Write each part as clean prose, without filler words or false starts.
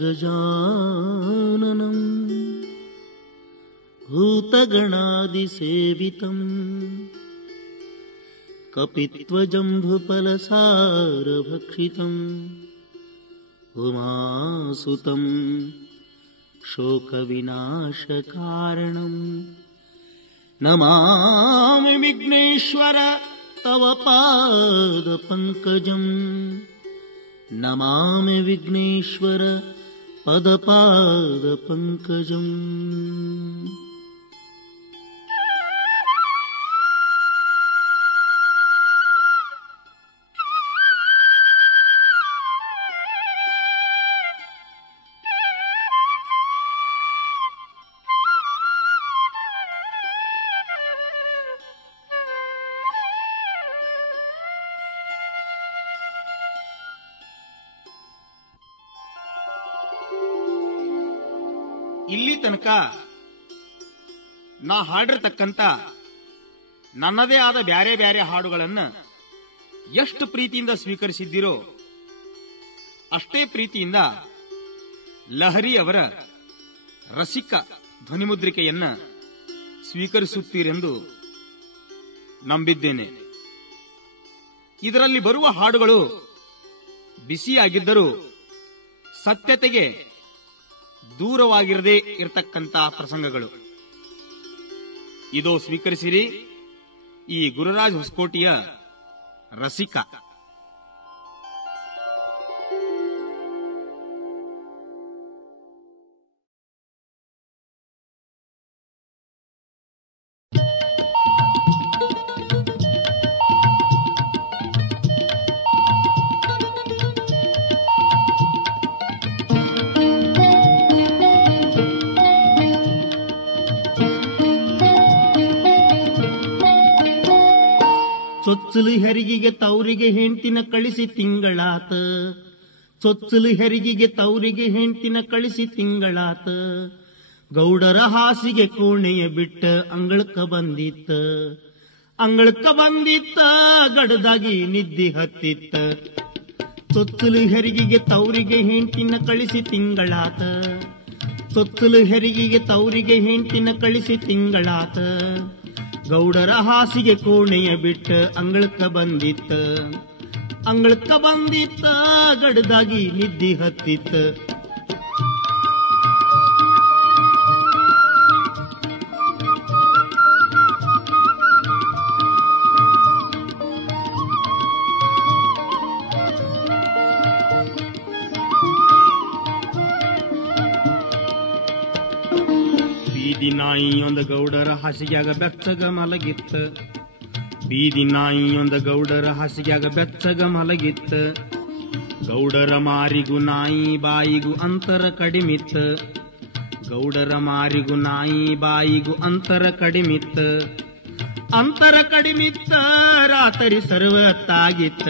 ಗಜಾನನಂ ಭೂತಗಣಾದಿಸೇವಿತಂ ಕಪಿತ್ವಜಂಭುಫಲಸಾರಭಕ್ಷಿತಂ ಉಮಾಸುತಂ ಶೋಕವಿನಾಶಕಾರಣಂ ನಮಾಮಿ ವಿಘ್ನೇಶ್ವರ ತವ ಪಾದಪಂಕಜಂ ನಮಾಮಿ ವಿಘ್ನೇಶ್ವರ ಪದಪಾದಪಂಕಜಂ. ಇಲ್ಲಿ ತನಕ ನಾ ಹಾಡಿರ್ತಕ್ಕಂಥ ನನ್ನದೇ ಆದ ಬ್ಯಾರೆ ಬ್ಯಾರೆ ಹಾಡುಗಳನ್ನು ಎಷ್ಟು ಪ್ರೀತಿಯಿಂದ ಸ್ವೀಕರಿಸಿದ್ದೀರೋ ಅಷ್ಟೇ ಪ್ರೀತಿಯಿಂದ ಲಹರಿ ಅವರ ರಸಿಕ ಧ್ವನಿಮುದ್ರಿಕೆಯನ್ನ ಸ್ವೀಕರಿಸುತ್ತೀರೆಂದು ನಂಬಿದ್ದೇನೆ. ಇದರಲ್ಲಿ ಬರುವ ಹಾಡುಗಳು ಬಿಸಿಯಾಗಿದ್ದರೂ ಸತ್ಯತೆಗೆ ದೂರವಾಗಿರದೇ ಇರತಕ್ಕಂಥ ಪ್ರಸಂಗಗಳು. ಇದೋ ಸ್ವೀಕರಿಸಿರಿ ಈ ಗುರುರಾಜ್ ಹೊಸಕೋಟಿಯ ರಸಿಕ. ಚೊಚ್ಚಲು ಹೆರಿಗೆಗೆ ತೌರಿಗೆ ಹೆಂಡ್ತಿನ ಕಳಿಸಿ ತಿಂಗಳಾತ, ಚೊಚ್ಚಲು ಹೆರಿಗೆಗೆ ತೌರಿಗೆ ಹೆಂಡ್ತಿನ ಕಳಿಸಿ ತಿಂಗಳಾತ. ಗೌಡರ ಹಾಸಿಗೆ ಕೋಣೆಯ ಬಿಟ್ಟ ಅಂಗಳಕ್ಕ ಬಂದಿತ್ತ, ಅಂಗಳಕ್ಕ ಬಂದಿತ್ತ ಗಡದಾಗಿ ನಿದ್ದೆ ಹತ್ತಿತ್ತ. ಚೊಚ್ಚಲು ಹೆರಿಗೆಗೆ ತೌರಿಗೆ ಹೆಂಡ್ತಿನ ಕಳಿಸಿ ತಿಂಗಳಾತ, ಚೊಚ್ಚಲು ಹೆರಿಗೆಗೆ ತೌರಿಗೆ ಹೆಂಡ್ತಿನ ಕಳಿಸಿ ತಿಂಗಳಾತ. ಗೌಡರ ಹಾಸಿಗೆ ಕೋಣೆಯ ಬಿಟ್ಟ ಅಂಗಳಕ್ಕ ಬಂದಿತ್ತ, ಅಂಗಳಕ್ಕ ಬಂದಿತ್ತ ಗಡದಾಗಿ ನಿದ್ದೆ ಹತ್ತಿತ್ತ. ಬೀದಿ ನಾಯಿಯೊಂದ ಗೌಡರ ಹಾಸಿಗ್ಯಾಗ ಬೆಚ್ಚಗ ಮಲಗಿತ್ತ, ಬೀದಿ ನಾಯಿಯೊಂದ ಗೌಡರ ಹಾಸಿಗ್ಯಾಗ ಬೆಚ್ಚಗ ಮಲಗಿತ್ತ. ಗೌಡರ ಮಾರಿಗೂ ನಾಯಿ ಬಾಯಿಗೂ ಅಂತರ ಕಡಿಮಿತ್ತ, ಗೌಡರ ಮಾರಿಗೂ ನಾಯಿ ಬಾಯಿಗೂ ಅಂತರ ಕಡಿಮಿತ್ತ. ಅಂತರ ಕಡಿಮಿತ್ತ ರಾತ್ರಿ ಸರ್ವತ್ತಾಗಿತ್ತ.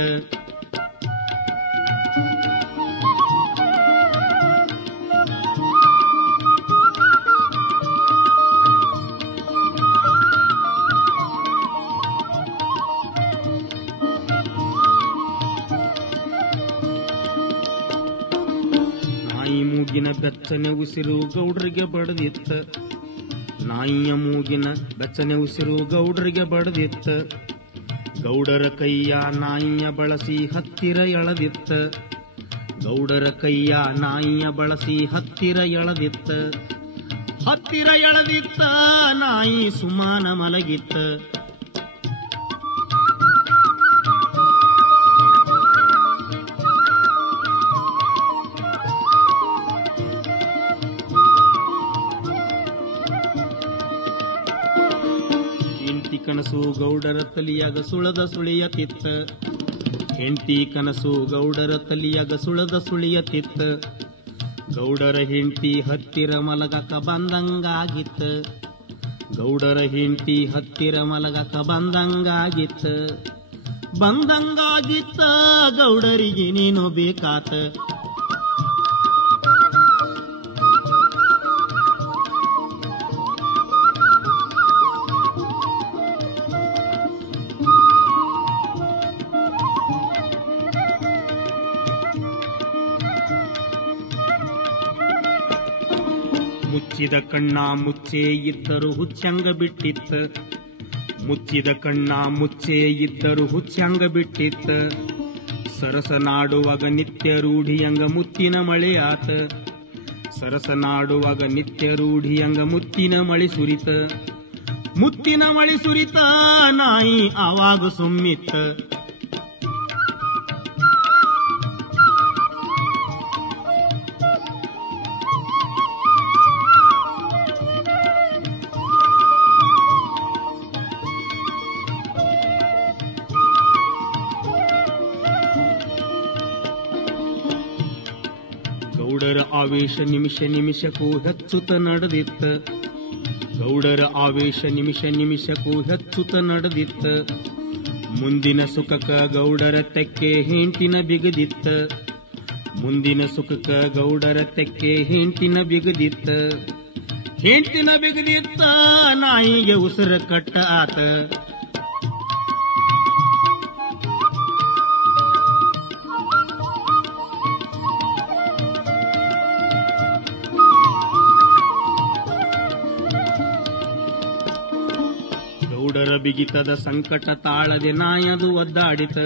ಮೂಗಿನ ಬೆಚ್ಚನೆ ಉಸಿರು ಗೌಡ್ರಿಗೆ ಬಡದಿತ್ತ, ನಾಯಿಯ ಮೂಗಿನ ಬೆಚ್ಚನೆ ಉಸಿರು ಗೌಡ್ರಿಗೆ ಬಡದಿತ್ತ. ಗೌಡರ ಕೈಯ ನಾಯಿಯ ಬಳಸಿ ಹತ್ತಿರ ಎಳದಿತ್ತ, ಗೌಡರ ಕೈಯ ನಾಯಿಯ ಬಳಸಿ ಹತ್ತಿರ ಎಳದಿತ್ತ. ಹತ್ತಿರ ಎಳದಿತ್ತ ನಾಯಿ ಸುಮಾನ ಮಲಗಿತ್ತ. ಕನಸು ಗೌಡರ ತಲಿಯಾಗ ಸುಳದ ಸುಳಿಯತಿತ್ತ, ಹೆಂಡತಿ ಕನಸು ಗೌಡರ ತಲಿಯಾಗ ಸುಳದ ಸುಳಿಯತಿತ್ತ. ಗೌಡರ ಹೆಂಡತಿ ಹತ್ತಿರ ಮಲಗಕ ಬಂದಂಗಾಗಿತ್ತ, ಗೌಡರ ಹೆಂಡತಿ ಹತ್ತಿರ ಮಲಗಕ ಬಂದಂಗಾಗಿತ್ತ. ಬಂದಂಗಾಗಿತ್ತ ಗೌಡರಿಗೆ ನೀನು ಬೇಕಾತ. ಮುಚ್ಚಿದ ಕಣ್ಣ ಮುಚ್ಚೆ ಇದ್ದರು ಹುಚ್ಚಂಗ ಬಿಟ್ಟಿತ್ತ, ಮುಚ್ಚಿದ ಕಣ್ಣ ಮುಚ್ಚೆ ಇದ್ದರು ಹುಚ್ಚಂಗ ಬಿಟ್ಟಿತ್ತ. ಸರಸನಾಡುವಾಗ ನಿತ್ಯ ರೂಢಿಯಂಗ ಮುತ್ತಿನ ಮಳೆಯಾತ, ಸರಸನಾಡುವಾಗ ನಿತ್ಯ ರೂಢಿಯಂಗ ಮುತ್ತಿನ ಮಳೆ ಸುರಿತ. ಮುತ್ತಿನ ಮಳೆ ಸುರಿತ ನಾಯಿ ಆವಾಗ ಸುಮ್ಮಿತ್ತ. ಗೌಡರ ಆವೇಶ ನಿಮಿಷ ನಿಮಿಷಕ್ಕೂ ಹೆಚ್ಚುತ್ತ ನಡೆದಿತ್ತ, ಗೌಡರ ಆವೇಶ ನಿಮಿಷ ನಿಮಿಷಕ್ಕೂ ಹೆಚ್ಚುತ್ತ ನಡೆದಿತ್ತ. ಮುಂದಿನ ಸುಖಕ ಗೌಡರ ತೆಕ್ಕೆ ಹೆಂಟಿನ ಬಿಗದಿತ್ತ, ಮುಂದಿನ ಸುಖಕ ಗೌಡರ ತೆಕ್ಕೆ ಹೆಂಟಿನ ಬಿಗದಿತ್ತ. ಹೆಂಟಿನ ಬಿಗದಿತ್ತ ನಾಯಿಗೆ ಉಸಿರ ಕಟ್ಟ ಆತ. ಗೌಡರ ಬಿಗಿತದ ಸಂಕಟ ತಾಳದೆ ನಾಯದು ಒದ್ದಾಡಿತ,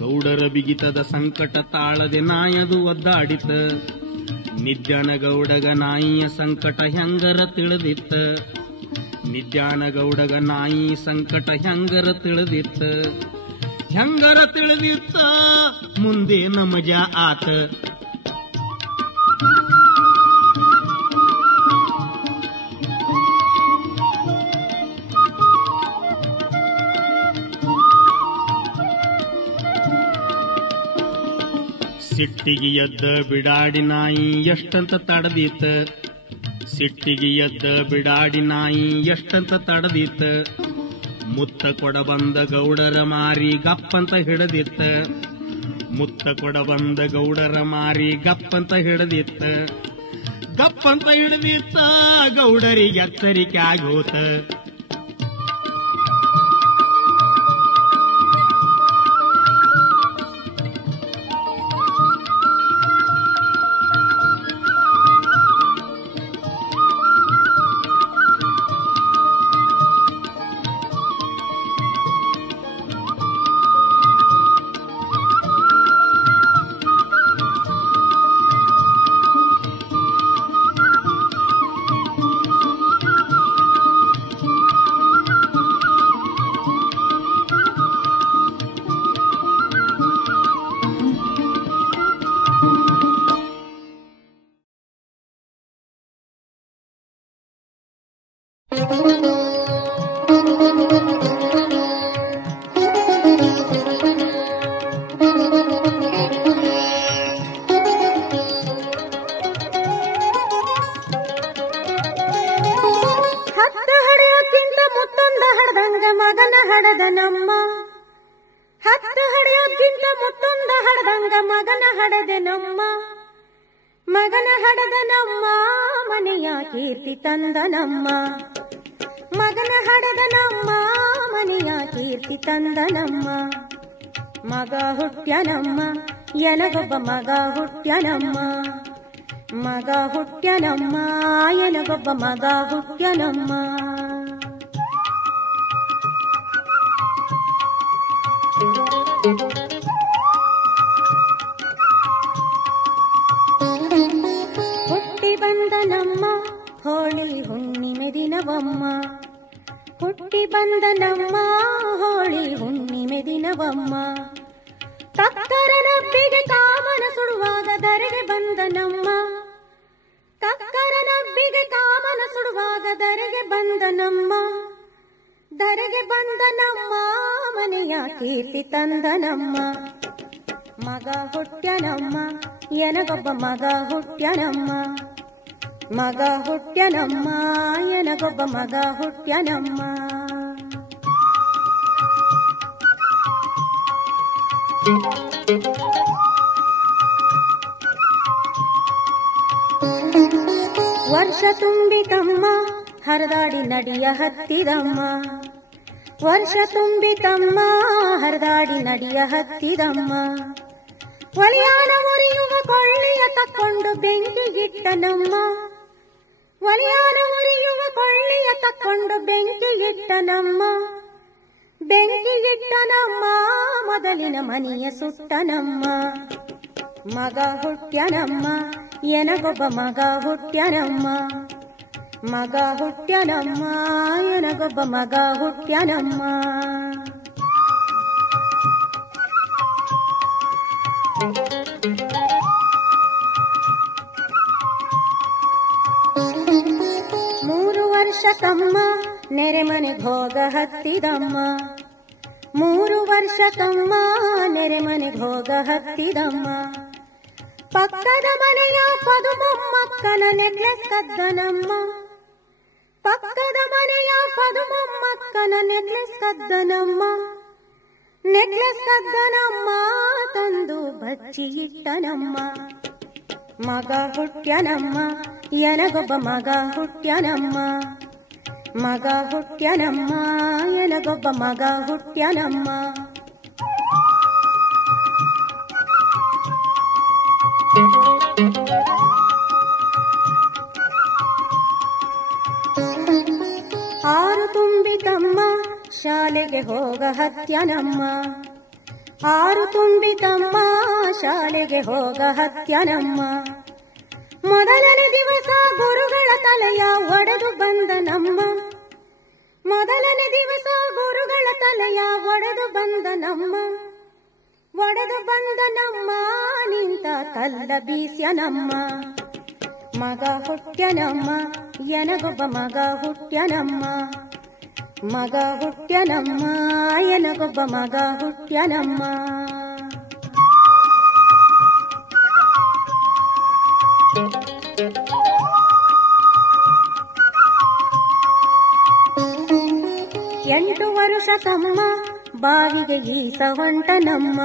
ಗೌಡರ ಬಿಗಿತದ ಸಂಕಟ ತಾಳದೆ ನಾಯದು ಒದ್ದಾಡಿತ. ನಿದ್ಯಾನ ಗೌಡಗ ನಾಯಿಯ ಸಂಕಟ ಹೆಂಗರ ತಿಳಿದಿತ್ತ, ನಿದ್ಯಾನ ಗೌಡಗ ನಾಯಿ ಸಂಕಟ ಹೆಂಗರ ತಿಳಿದಿತ್ತ. ಹೆಂಗರ ತಿಳಿದಿತ್ತ ಮುಂದೆ ಮಜಾ ಆತ. ಸಿಟ್ಟಿಗೆ ಎದ್ದ ಬಿಡಾಡಿ ನಾಯಿ ಎಷ್ಟಂತ ತಡದೀತ, ಸಿಟ್ಟಿಗೆ ಎದ್ದ ಬಿಡಾಡಿ ನಾಯಿ ಎಷ್ಟಂತ ತಡದೀತ. ಮುತ್ತ ಕೊಡ ಬಂದ ಗೌಡರ ಮಾರಿ ಗಪ್ಪಂತ ಹಿಡದಿತ್ತ, ಮುತ್ತ ಕೊಡ ಬಂದ ಗೌಡರ ಮಾರಿ ಗಪ್ಪಂತ ಹಿಡದಿತ್ತ. ಗಪ್ಪಂತ ಹಿಡದಿತ್ತ ಗೌಡರಿಗೆ ಎಚ್ಚರಿಕೆ ಆಗೋತ. ಮಗನ ಹಡದ ನಮ್ಮ ಮನೆಯ ಕೀರ್ತಿ ತಂದ ನಮ್ಮ, ಮಗನ ಹಡದ ನಮ್ಮ ಮನೆಯ ಕೀರ್ತಿ ತಂದ ನಮ್ಮ. ಮಗ ಹುಟ್ಟ್ಯ ನಮ್ಮ ಎನಗೊಬ್ಬ ಮಗ ಹುಟ್ಟ್ಯ ನಮ್ಮ, ಮಗ ಹುಟ್ಟ್ಯ ನಮ್ಮ ಎನಗೊಬ್ಬ ಮಗ ಹುಟ್ಟ್ಯ ನಮ್ಮ. ಹುಟ್ಟಿ ಬಂದ ನಮ್ಮ ಹೋಳಿ ಹುಣ್ಣಿಮೆ ದಿನವಮ್ಮ, ಹುಟ್ಟಿ ಬಂದ ನಮ್ಮ ಹೋಳಿ ಹುಣ್ಣಿಮೆ ದಿನವಮ್ಮ. ತಕ್ಕರನಬ್ಬಿಗೆ ಕಾಮನ ಸುಡುವಾಗ ಧರೆಗೆ ಬಂದ ನಮ್ಮ, ತಕ್ಕರನಬ್ಬಿಗೆ ಕಾಮನ ಸುಡುವಾಗ ಧರೆಗೆ ಬಂದ ನಮ್ಮ, ಧರೆಗೆ ಬಂದ ನಮ್ಮ ಮನೆಯ ಕೀರ್ತಿ ತಂದ ನಮ್ಮ. ಮಗ ಹುಟ್ಟ್ಯ ನಮ್ಮ ಎನಗೊಬ್ಬ ಮಗ ಹುಟ್ಟ್ಯ ನಮ್ಮ, ಮಗ ಹುಟ್ಟ್ಯ ನಮ್ಮ ಎನಗೊಬ್ಬ ಮಗ ಹುಟ್ಟ್ಯ ನಮ್ಮ. ವರ್ಷ ತುಂಬಿತಮ್ಮ ಹರಿದಾಡಿ ನಡಿಯ ಹತ್ತಿದಮ್ಮ, ವರ್ಷ ತುಂಬಿತಮ್ಮ ಹರಿದಾಡಿ ನಡಿಯ ಹತ್ತಿದಮ್ಮ. ಒಳಿಯಾನ ಮುರಿಯುವ ಕೊಳ್ಳಿಯ ತಕ್ಕೊಂಡು ಬೆಂಕಿಗಿಟ್ಟ ನಮ್ಮ, ಒಲಿಯಾನ ಉರಿಯುವ ಕೊಳ್ಳಿಯ ತಕ್ಕೊಂಡು ಬೆಂಕಿಯಿಟ್ಟನಮ್ಮ ಮೊದಲಿನ ಮನೆಯ ಸುಟ್ಟನಮ್ಮ. ಮಗ ಹುಟ್ಟ್ಯನಮ್ಮ ಎನಗೊಬ್ಬ ಮಗ ಹುಟ್ಟ್ಯನಮ್ಮ ಎನಗೊಬ್ಬ ಮಗ ಹುಟ್ಟ್ಯನಮ್ಮ. ಮೂರು ವರ್ಷಕ್ಕಮ್ಮ ನೆರೆಮನೆಗೆ ಹೋಗ ಹತ್ತಿದಮ್ಮ. 3 ವರ್ಷಕ್ಕಮ್ಮ ನೆರೆಮನೆಗೆ ಹೋಗ ಹತ್ತಿದಮ್ಮ. ಪಕ್ಕದ ಮನೆಯ ಪದುಮಮ್ಮಕ್ಕನ ನೆಕ್ಲೆಸ್ ಕದ್ದನಮ್ಮ. ಪಕ್ಕದ ಮನೆಯ ಪದುಮಮ್ಮಕ್ಕನ ನೆಕ್ಲೆಸ್ ಕದ್ದನಮ್ಮ. ನೆಕ್ಲೆಸ್ ಕದ್ದನಮ್ಮ ತಂದು ಬಚ್ಚಿ ಇಟ್ಟನಮ್ಮ. ಮಗ ಹುಟ್ಟ್ಯನಮ್ಮ ಎನಗೊಬ್ಬ ಮಗ ಹುಟ್ಟ್ಯನಮ್ಮ. ಮಗ ಹುಟ್ಟ್ಯನಮ್ಮ ಎನಗೊಬ್ಬ ಮಗ ಹುಟ್ಟ್ಯನಮ್ಮ. ಆರು ತುಂಬಿತಮ್ಮ ಶಾಲೆಗೆ ಹೋಗ ಹತ್ಯನಮ್ಮ. ಆರು ತುಂಬಿತಮ್ಮ ಶಾಲೆಗೆ ಹೋಗ ಹತ್ಯನಮ್ಮ. ಮೊದಲನೇ ದಿವಸ ಗುರುಗಳ ತಲೆಯ ಒಡೆದು ಬಂದನಮ್ಮ. ಮೊದಲನೇ ದಿವಸ ಗುರುಗಳ ತಲೆಯ ಒಡೆದು ಬಂದನಮ್ಮ. ಒಡೆದು ಬಂದನಮ್ಮ ನಿಂತ ಕಲ್ಲ ಬೀಸ್ಯನಮ್ಮ. ಮಗ ಹುಟ್ಟ್ಯನಮ್ಮ ಎನಗೊಬ್ಬ ಮಗ ಹುಟ್ಟ್ಯನಮ್ಮ. ಮಗ ಹುಟ್ಟ್ಯನಮ್ಮ ಎನಗೊಬ್ಬ ಮಗ ಹುಟ್ಟ್ಯನಮ್ಮ. ಎಂಟು ವರ್ಷಕ್ಕಮ್ಮ ಬಾವಿಗೆ ಈಸ ಹೊಂಟನಮ್ಮ.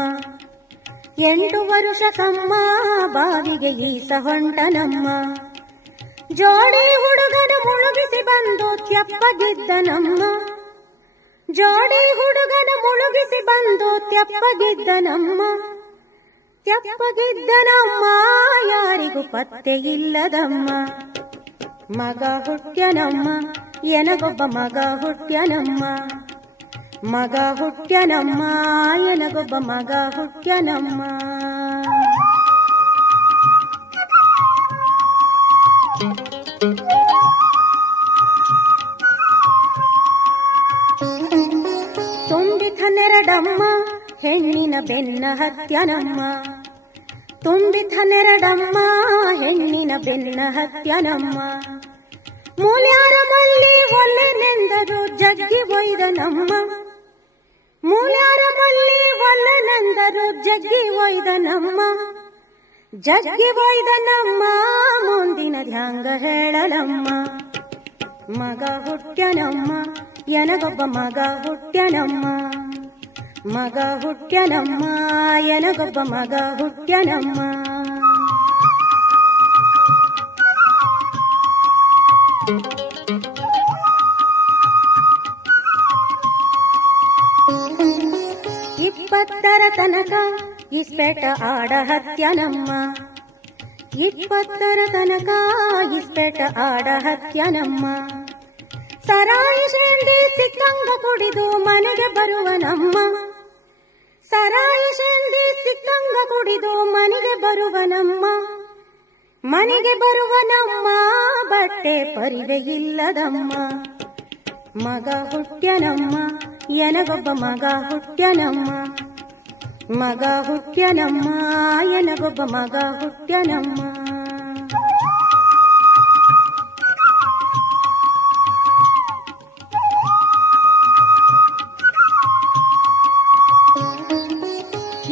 8 ವರ್ಷಕ್ಕಮ್ಮ ಬಾವಿಗೆ ಈಸ ಹೊಂಟನಮ್ಮ. ಜೋಡಿ ಹುಡುಗನ ಮುಳುಗಿಸಿ ಬಂದು ತೆಪ್ಪಗಿದ್ದನಮ್ಮ. ಜೋಡಿ ಹುಡುಗನ ಮುಳುಗಿಸಿ ಬಂದು ತೆಪ್ಪಗಿದ್ದನಮ್ಮ. ತೆಪ್ಪಗಿದ್ದನಮ್ಮ ಯಾರಿಗೂ ಪತ್ತೆ ಇಲ್ಲದಮ್ಮ. ಮಗ ಹುಟ್ಟ್ಯನಮ್ಮ ಎನಗೊಬ್ಬ ಮಗ ಹುಟ್ಟ್ಯನಮ್ಮ. ಮಗ ಹುಟ್ಟ್ಯನಮ್ಮ ಎನಗೊಬ್ಬ ಮಗ ಹುಟ್ಟ್ಯನಮ್ಮ. ತುಂಬಿತನೆರಡಮ್ಮ ಹೆಣ್ಣಿನ ಬೆನ್ನ ಹತ್ಯನಮ್ಮ. ತುಂಬಿತನೆರಡಮ್ಮ ಹೆಣ್ಣಿನ ಬೆನ್ನ ಹತ್ಯನಮ್ಮ. ಮೂಲ್ಯಾರ ಮಲ್ಲಿ ಒಲ್ಲೆನೆಂದರು ಜಗ್ಗಿ ಒಯ್ದನಮ್ಮ. ಮೂಲ್ಯಾರ ಮಲ್ಲಿ ಒಲ್ಲೆನೆಂದರು ಜಗ್ಗಿ ಒಯ್ದನಮ್ಮ. ಜಗ್ಗಿ ಒಯ್ದನಮ್ಮ ಮುಂದಿನ ಧ್ಯಾಂಗ ಹೇಳಲಮ್ಮ. ಮಗ ಹುಟ್ಟ್ಯನಮ್ಮ ಎನಗೊಬ್ಬ ಮಗ ಹುಟ್ಟ್ಯನಮ್ಮ. ಮಗ ಹುಟ್ಟ್ಯನಮ್ಮ ಎನಗೊಬ್ಬ ಮಗ ಹುಟ್ಟ್ಯನಮ್ಮ. ಇಪ್ಪತ್ತರ ತನಕ ಇಸ್ಪೇಟ ಆಡ ಹತ್ಯನಮ್ಮ. 20ರ ತನಕ ಇಸ್ಪೇಟ ಆಡ ಹತ್ಯನಮ್ಮ. ಸರಾಯಿ ಶೇಂಡಿ ಸಿಕ್ಕಂಗ ಕುಡಿದು ಮನೆಗೆ ಬರುವನಮ್ಮ. ಸರಾಯಿ ಶೇಂಡಿ ಸಿಕ್ಕಂಗ ಕುಡಿದು ಮನೆಗೆ ಬರುವನಮ್ಮ. ಮನೆಗೆ ಬರುವನಮ್ಮ ಬಟ್ಟೆ ಪರಿವೆ ಇಲ್ಲದಮ್ಮ. ಮಗ ಹುಟ್ಟ್ಯನಮ್ಮ ಎನಗೊಬ್ಬ ಮಗ ಹುಟ್ಟ್ಯನಮ್ಮ. ಮಗ ಹುಟ್ಟ್ಯನಮ್ಮ ಎನಗೊಬ್ಬ ಮಗ ಹುಟ್ಟ್ಯನಮ್ಮ.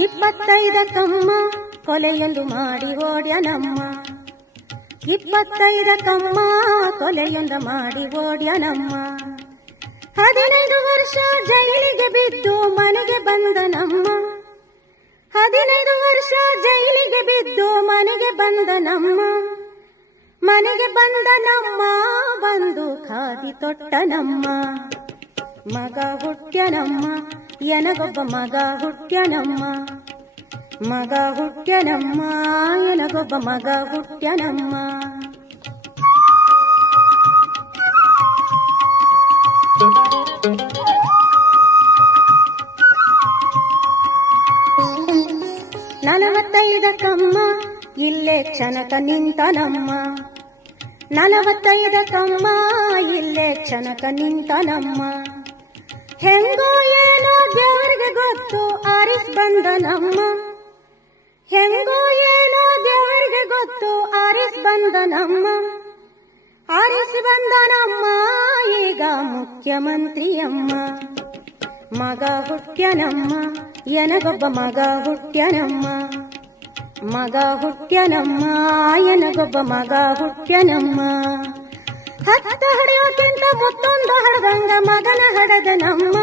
ಇಪ್ಪತ್ತೈದಕ್ಕಮ್ಮ ಕೊಲೆಯೊಂದು ಮಾಡಿ ಓಡ್ಯನಮ್ಮ. 25ಕಮ್ಮ ಕೊಲೆಯೊಂದು ಮಾಡಿ ಓಡ್ಯನಮ್ಮ. 15 ವರ್ಷ ಜೈಲಿಗೆ ಬಿದ್ದು ಮನೆಗೆ ಬಂದನಮ್ಮ. 15 ವರ್ಷ ಜೈಲಿಗೆ ಬಿದ್ದು ಮನೆಗೆ ಬಂದನಮ್ಮ. ಮನೆಗೆ ಬಂದನಮ್ಮ ಬಂದು ಖಾದಿ ತೊಟ್ಟನಮ್ಮ. ಮಗ ಹುಟ್ಟ್ಯನಮ್ಮ ಎನಗೊಬ್ಬ ಮಗ ಹುಟ್ಟ್ಯನಮ್ಮ. ಮಗ ಹುಟ್ಟ್ಯನಮ್ಮ ಎನಗೊಬ್ಬ ಮಗ ಹುಟ್ಟ್ಯನಮ್ಮ. ನಲವತ್ತೈದಕ್ಕಮ್ಮ ಇಲ್ಲೇ ಕ್ಷಣಕ ನಿಂತನಮ್ಮ 45ಕಮ್ಮ ಇಲ್ಲೇ ಕ್ಷಣಕ ನಿಂತನಮ್ಮ ಹೆಂಗೋ ಏನೋ ದೇವರಿಗೆ ಗೊತ್ತು ಆರಿಸ್ ಬಂದನಮ್ಮ ಹೆಂಗೋ ಏನೋ ದೇವರಿಗೆ ಗೊತ್ತು ಆರಿಸ್ ಬಂದನಮ್ಮ ಆರಿಸಿ ಬಂದನಮ್ಮ ಈಗ ಮುಖ್ಯಮಂತ್ರಿಯಮ್ಮ ಮಗ ಹುಟ್ಟ್ಯನಮ್ಮ ಎನಗೊಬ್ಬ ಮಗ ಹುಟ್ಟ್ಯನಮ್ಮ ಮಗ ಹುಟ್ಟ್ಯನಮ್ಮ ಎನಗೊಬ್ಬ ಮಗ ಹುಟ್ಟ್ಯನಮ್ಮ ಹತ್ತ ಹಡೆಯೋಕ್ಕಿಂತ ಮತ್ತೊಂದು ಹಡದಂಗ ಮಗನ ಹಡದನಮ್ಮ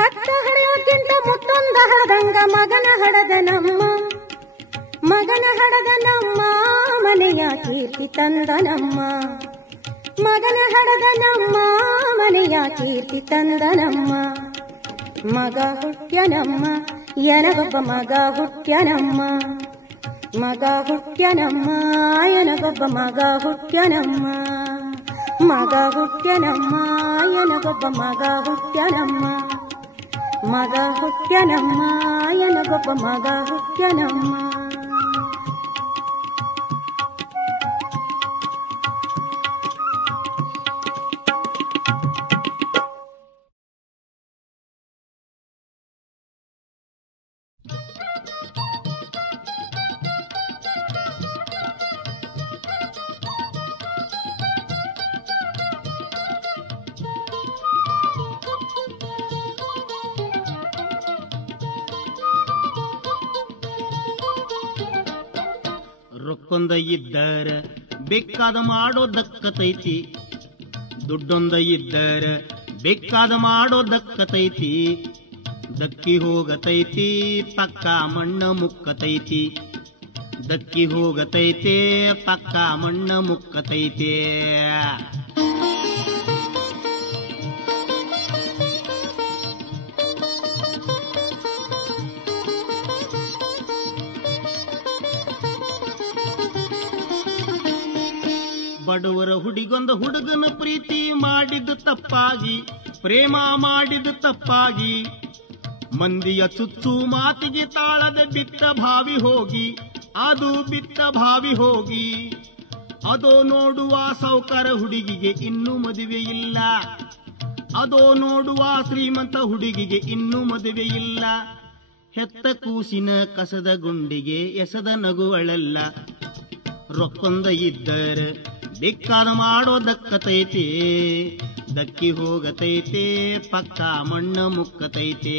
ಹತ್ತ ಹಡೆಯೋಕ್ಕಿಂತ ಮತ್ತೊಂದು ಹಡದಂಗ ಮಗನ ಹಡದನಮ್ಮ ಮಗನ ಹಡದನಮ್ಮ ಮನೆಯ ಕೀರ್ತಿ ತಂದನಮ್ಮ ಮಗನ ಹಡದನಮ್ಮ ಮನೆಯ ಕೀರ್ತಿ ತಂದನಮ್ಮ ಮಗ ಹುಟ್ಟ್ಯನಮ್ಮ ಎನಗೊಬ್ಬ ಮಗ ಹುಟ್ಟ್ಯನಮ್ಮ ಮಗ ಹುಟ್ಟ್ಯನಮ್ಮ ಎನಗೊಬ್ಬ ಮಗ ಹುಟ್ಟ್ಯನಮ್ಮ ಮಗ ಹುಟ್ಟ್ಯನಮ್ಮ ಎನಗೊಬ್ಬ ಮಗ ಹುಟ್ಟ್ಯನಮ್ಮ ಮಗ ಹುಟ್ಟ್ಯನಮ್ಮ ಎನಗೊಬ್ಬ ಮಗ ಹುಟ್ಟ್ಯನಮ್ಮ ರೊಕ್ಕೊಂದ ಇದ್ದರ ಬೇಕಾದ ಮಾಡೋದಕ್ಕತೈತಿ ದುಡ್ಡೊಂದ ಇದ್ದರ ಬೇಕಾದ ಮಾಡೋದಕ್ಕತೈತಿ ದಕ್ಕಿ ಹೋಗತೈತಿ ಪಕ್ಕ ಮಣ್ಣ ಮುಕ್ಕತೈತಿ ದಕ್ಕಿ ಹೋಗತೈತೆ ಪಕ್ಕ ಮಣ್ಣ ಮುಕ್ಕತೈತೆ ಬಡವರ ಹುಡುಗೊಂದ ಹುಡುಗನ ಪ್ರೀತಿ ಮಾಡಿದ ತಪ್ಪಾಗಿ ಪ್ರೇಮ ಮಾಡಿದ ತಪ್ಪಾಗಿ ಮಂದಿಯ ಚುಚ್ಚು ಮಾತಿಗೆ ತಾಳದ ಬಿತ್ತ ಭಾವಿ ಹೋಗಿ ಅದು ಬಿತ್ತ ಭಾವಿ ಹೋಗಿ ಅದೋ ನೋಡುವ ಸೌಕಾರ ಹುಡುಗಿಗೆ ಇನ್ನೂ ಮದುವೆ ಇಲ್ಲ ಅದೋ ನೋಡುವ ಶ್ರೀಮಂತ ಹುಡುಗಿಗೆ ಇನ್ನೂ ಮದುವೆ ಇಲ್ಲ ಹೆತ್ತ ಕೂಸಿನ ಕಸದ ಗುಂಡಿಗೆ ಎಸದ ನಗುವಳಲ್ಲ ರೊಕ್ಕೊಂದ ಇದ್ದರ ಬೇಕಾದ ಮಾಡೋದಕ್ಕತೈತೆ ದಕ್ಕಿ ಹೋಗತೈತೆ ಪಕ್ಕ ಮಣ್ಣ ಮುಕ್ಕತೈತೆ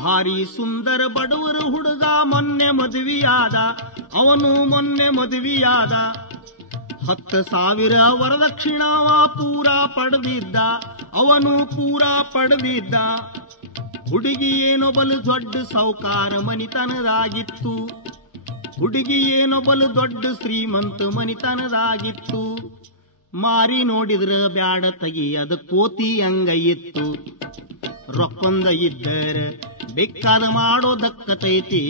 ಭಾರಿ ಸುಂದರ ಬಡವರ ಹುಡುಗ ಮೊನ್ನೆ ಮದುವೆಯಾದ ಅವನು ಮೊನ್ನೆ ಮದುವೆಯಾದ 10,000 ವರದಕ್ಷಿಣಾವ ಪೂರಾ ಪಡೆದಿದ್ದ ಅವನು ಪೂರಾ ಪಡೆದಿದ್ದ ಹುಡುಗಿ ಏನೋ ಬಲು ದೊಡ್ಡ ಸೌಕಾರ ಮನಿತನದಾಗಿತ್ತು ಹುಡುಗಿ ಏನೋ ಬಲು ದೊಡ್ಡ ಶ್ರೀಮಂತ ಮನಿತನದಾಗಿತ್ತು ಮಾರಿ ನೋಡಿದ್ರ ಬ್ಯಾಡ ತಗಿ ಅದ ಕೋತಿ ಹಂಗ ಇತ್ತು ರೊಕ್ಕೊಂದ ಇದ್ದರ ಬೇಕಾದ ಮಾಡೋದಕ್ಕತೈತಿ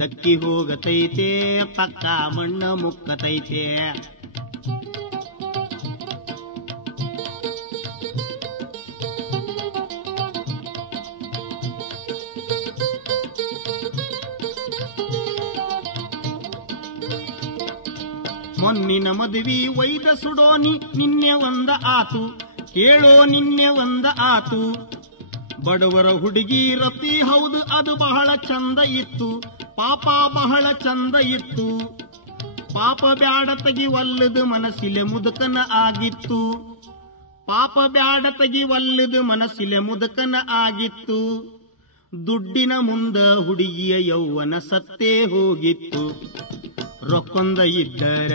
ದಕ್ಕಿ ಹೋಗತೈತೆ ಪಕ್ಕ ಮಣ್ಣ ಮುಕ್ಕತೈತೆ ಮೊನ್ನಿನ ಮದುವೆ ವೈದ ಸುಡೋನಿ ನಿನ್ನೆ ಒಂದ ಆತು ಕೇಳೋ ನಿನ್ನೆ ಒಂದ ಆತು ಬಡವರ ಹುಡುಗಿ ರತಿ ಹೌದು ಅದು ಬಹಳ ಚಂದ ಇತ್ತು ಪಾಪ ಬಹಳ ಚಂದ ಇತ್ತು ಪಾಪ ಬ್ಯಾಡ ತಗಿ ಒಲ್ಲದ ಮನಸ್ಸಿಲೆ ಮುದುಕನ ಆಗಿತ್ತು ಪಾಪ ಬ್ಯಾಡ ತಗಿ ಒಲ್ಲದ ಮನಸ್ಸಿಲೆ ಮುದುಕನ ಆಗಿತ್ತು ದುಡ್ಡಿನ ಮುಂದ ಹುಡುಗಿಯ ಯೌವನ ಸತ್ತೇ ಹೋಗಿತ್ತು ರೊಕ್ಕೊಂದ ಇದ್ದರ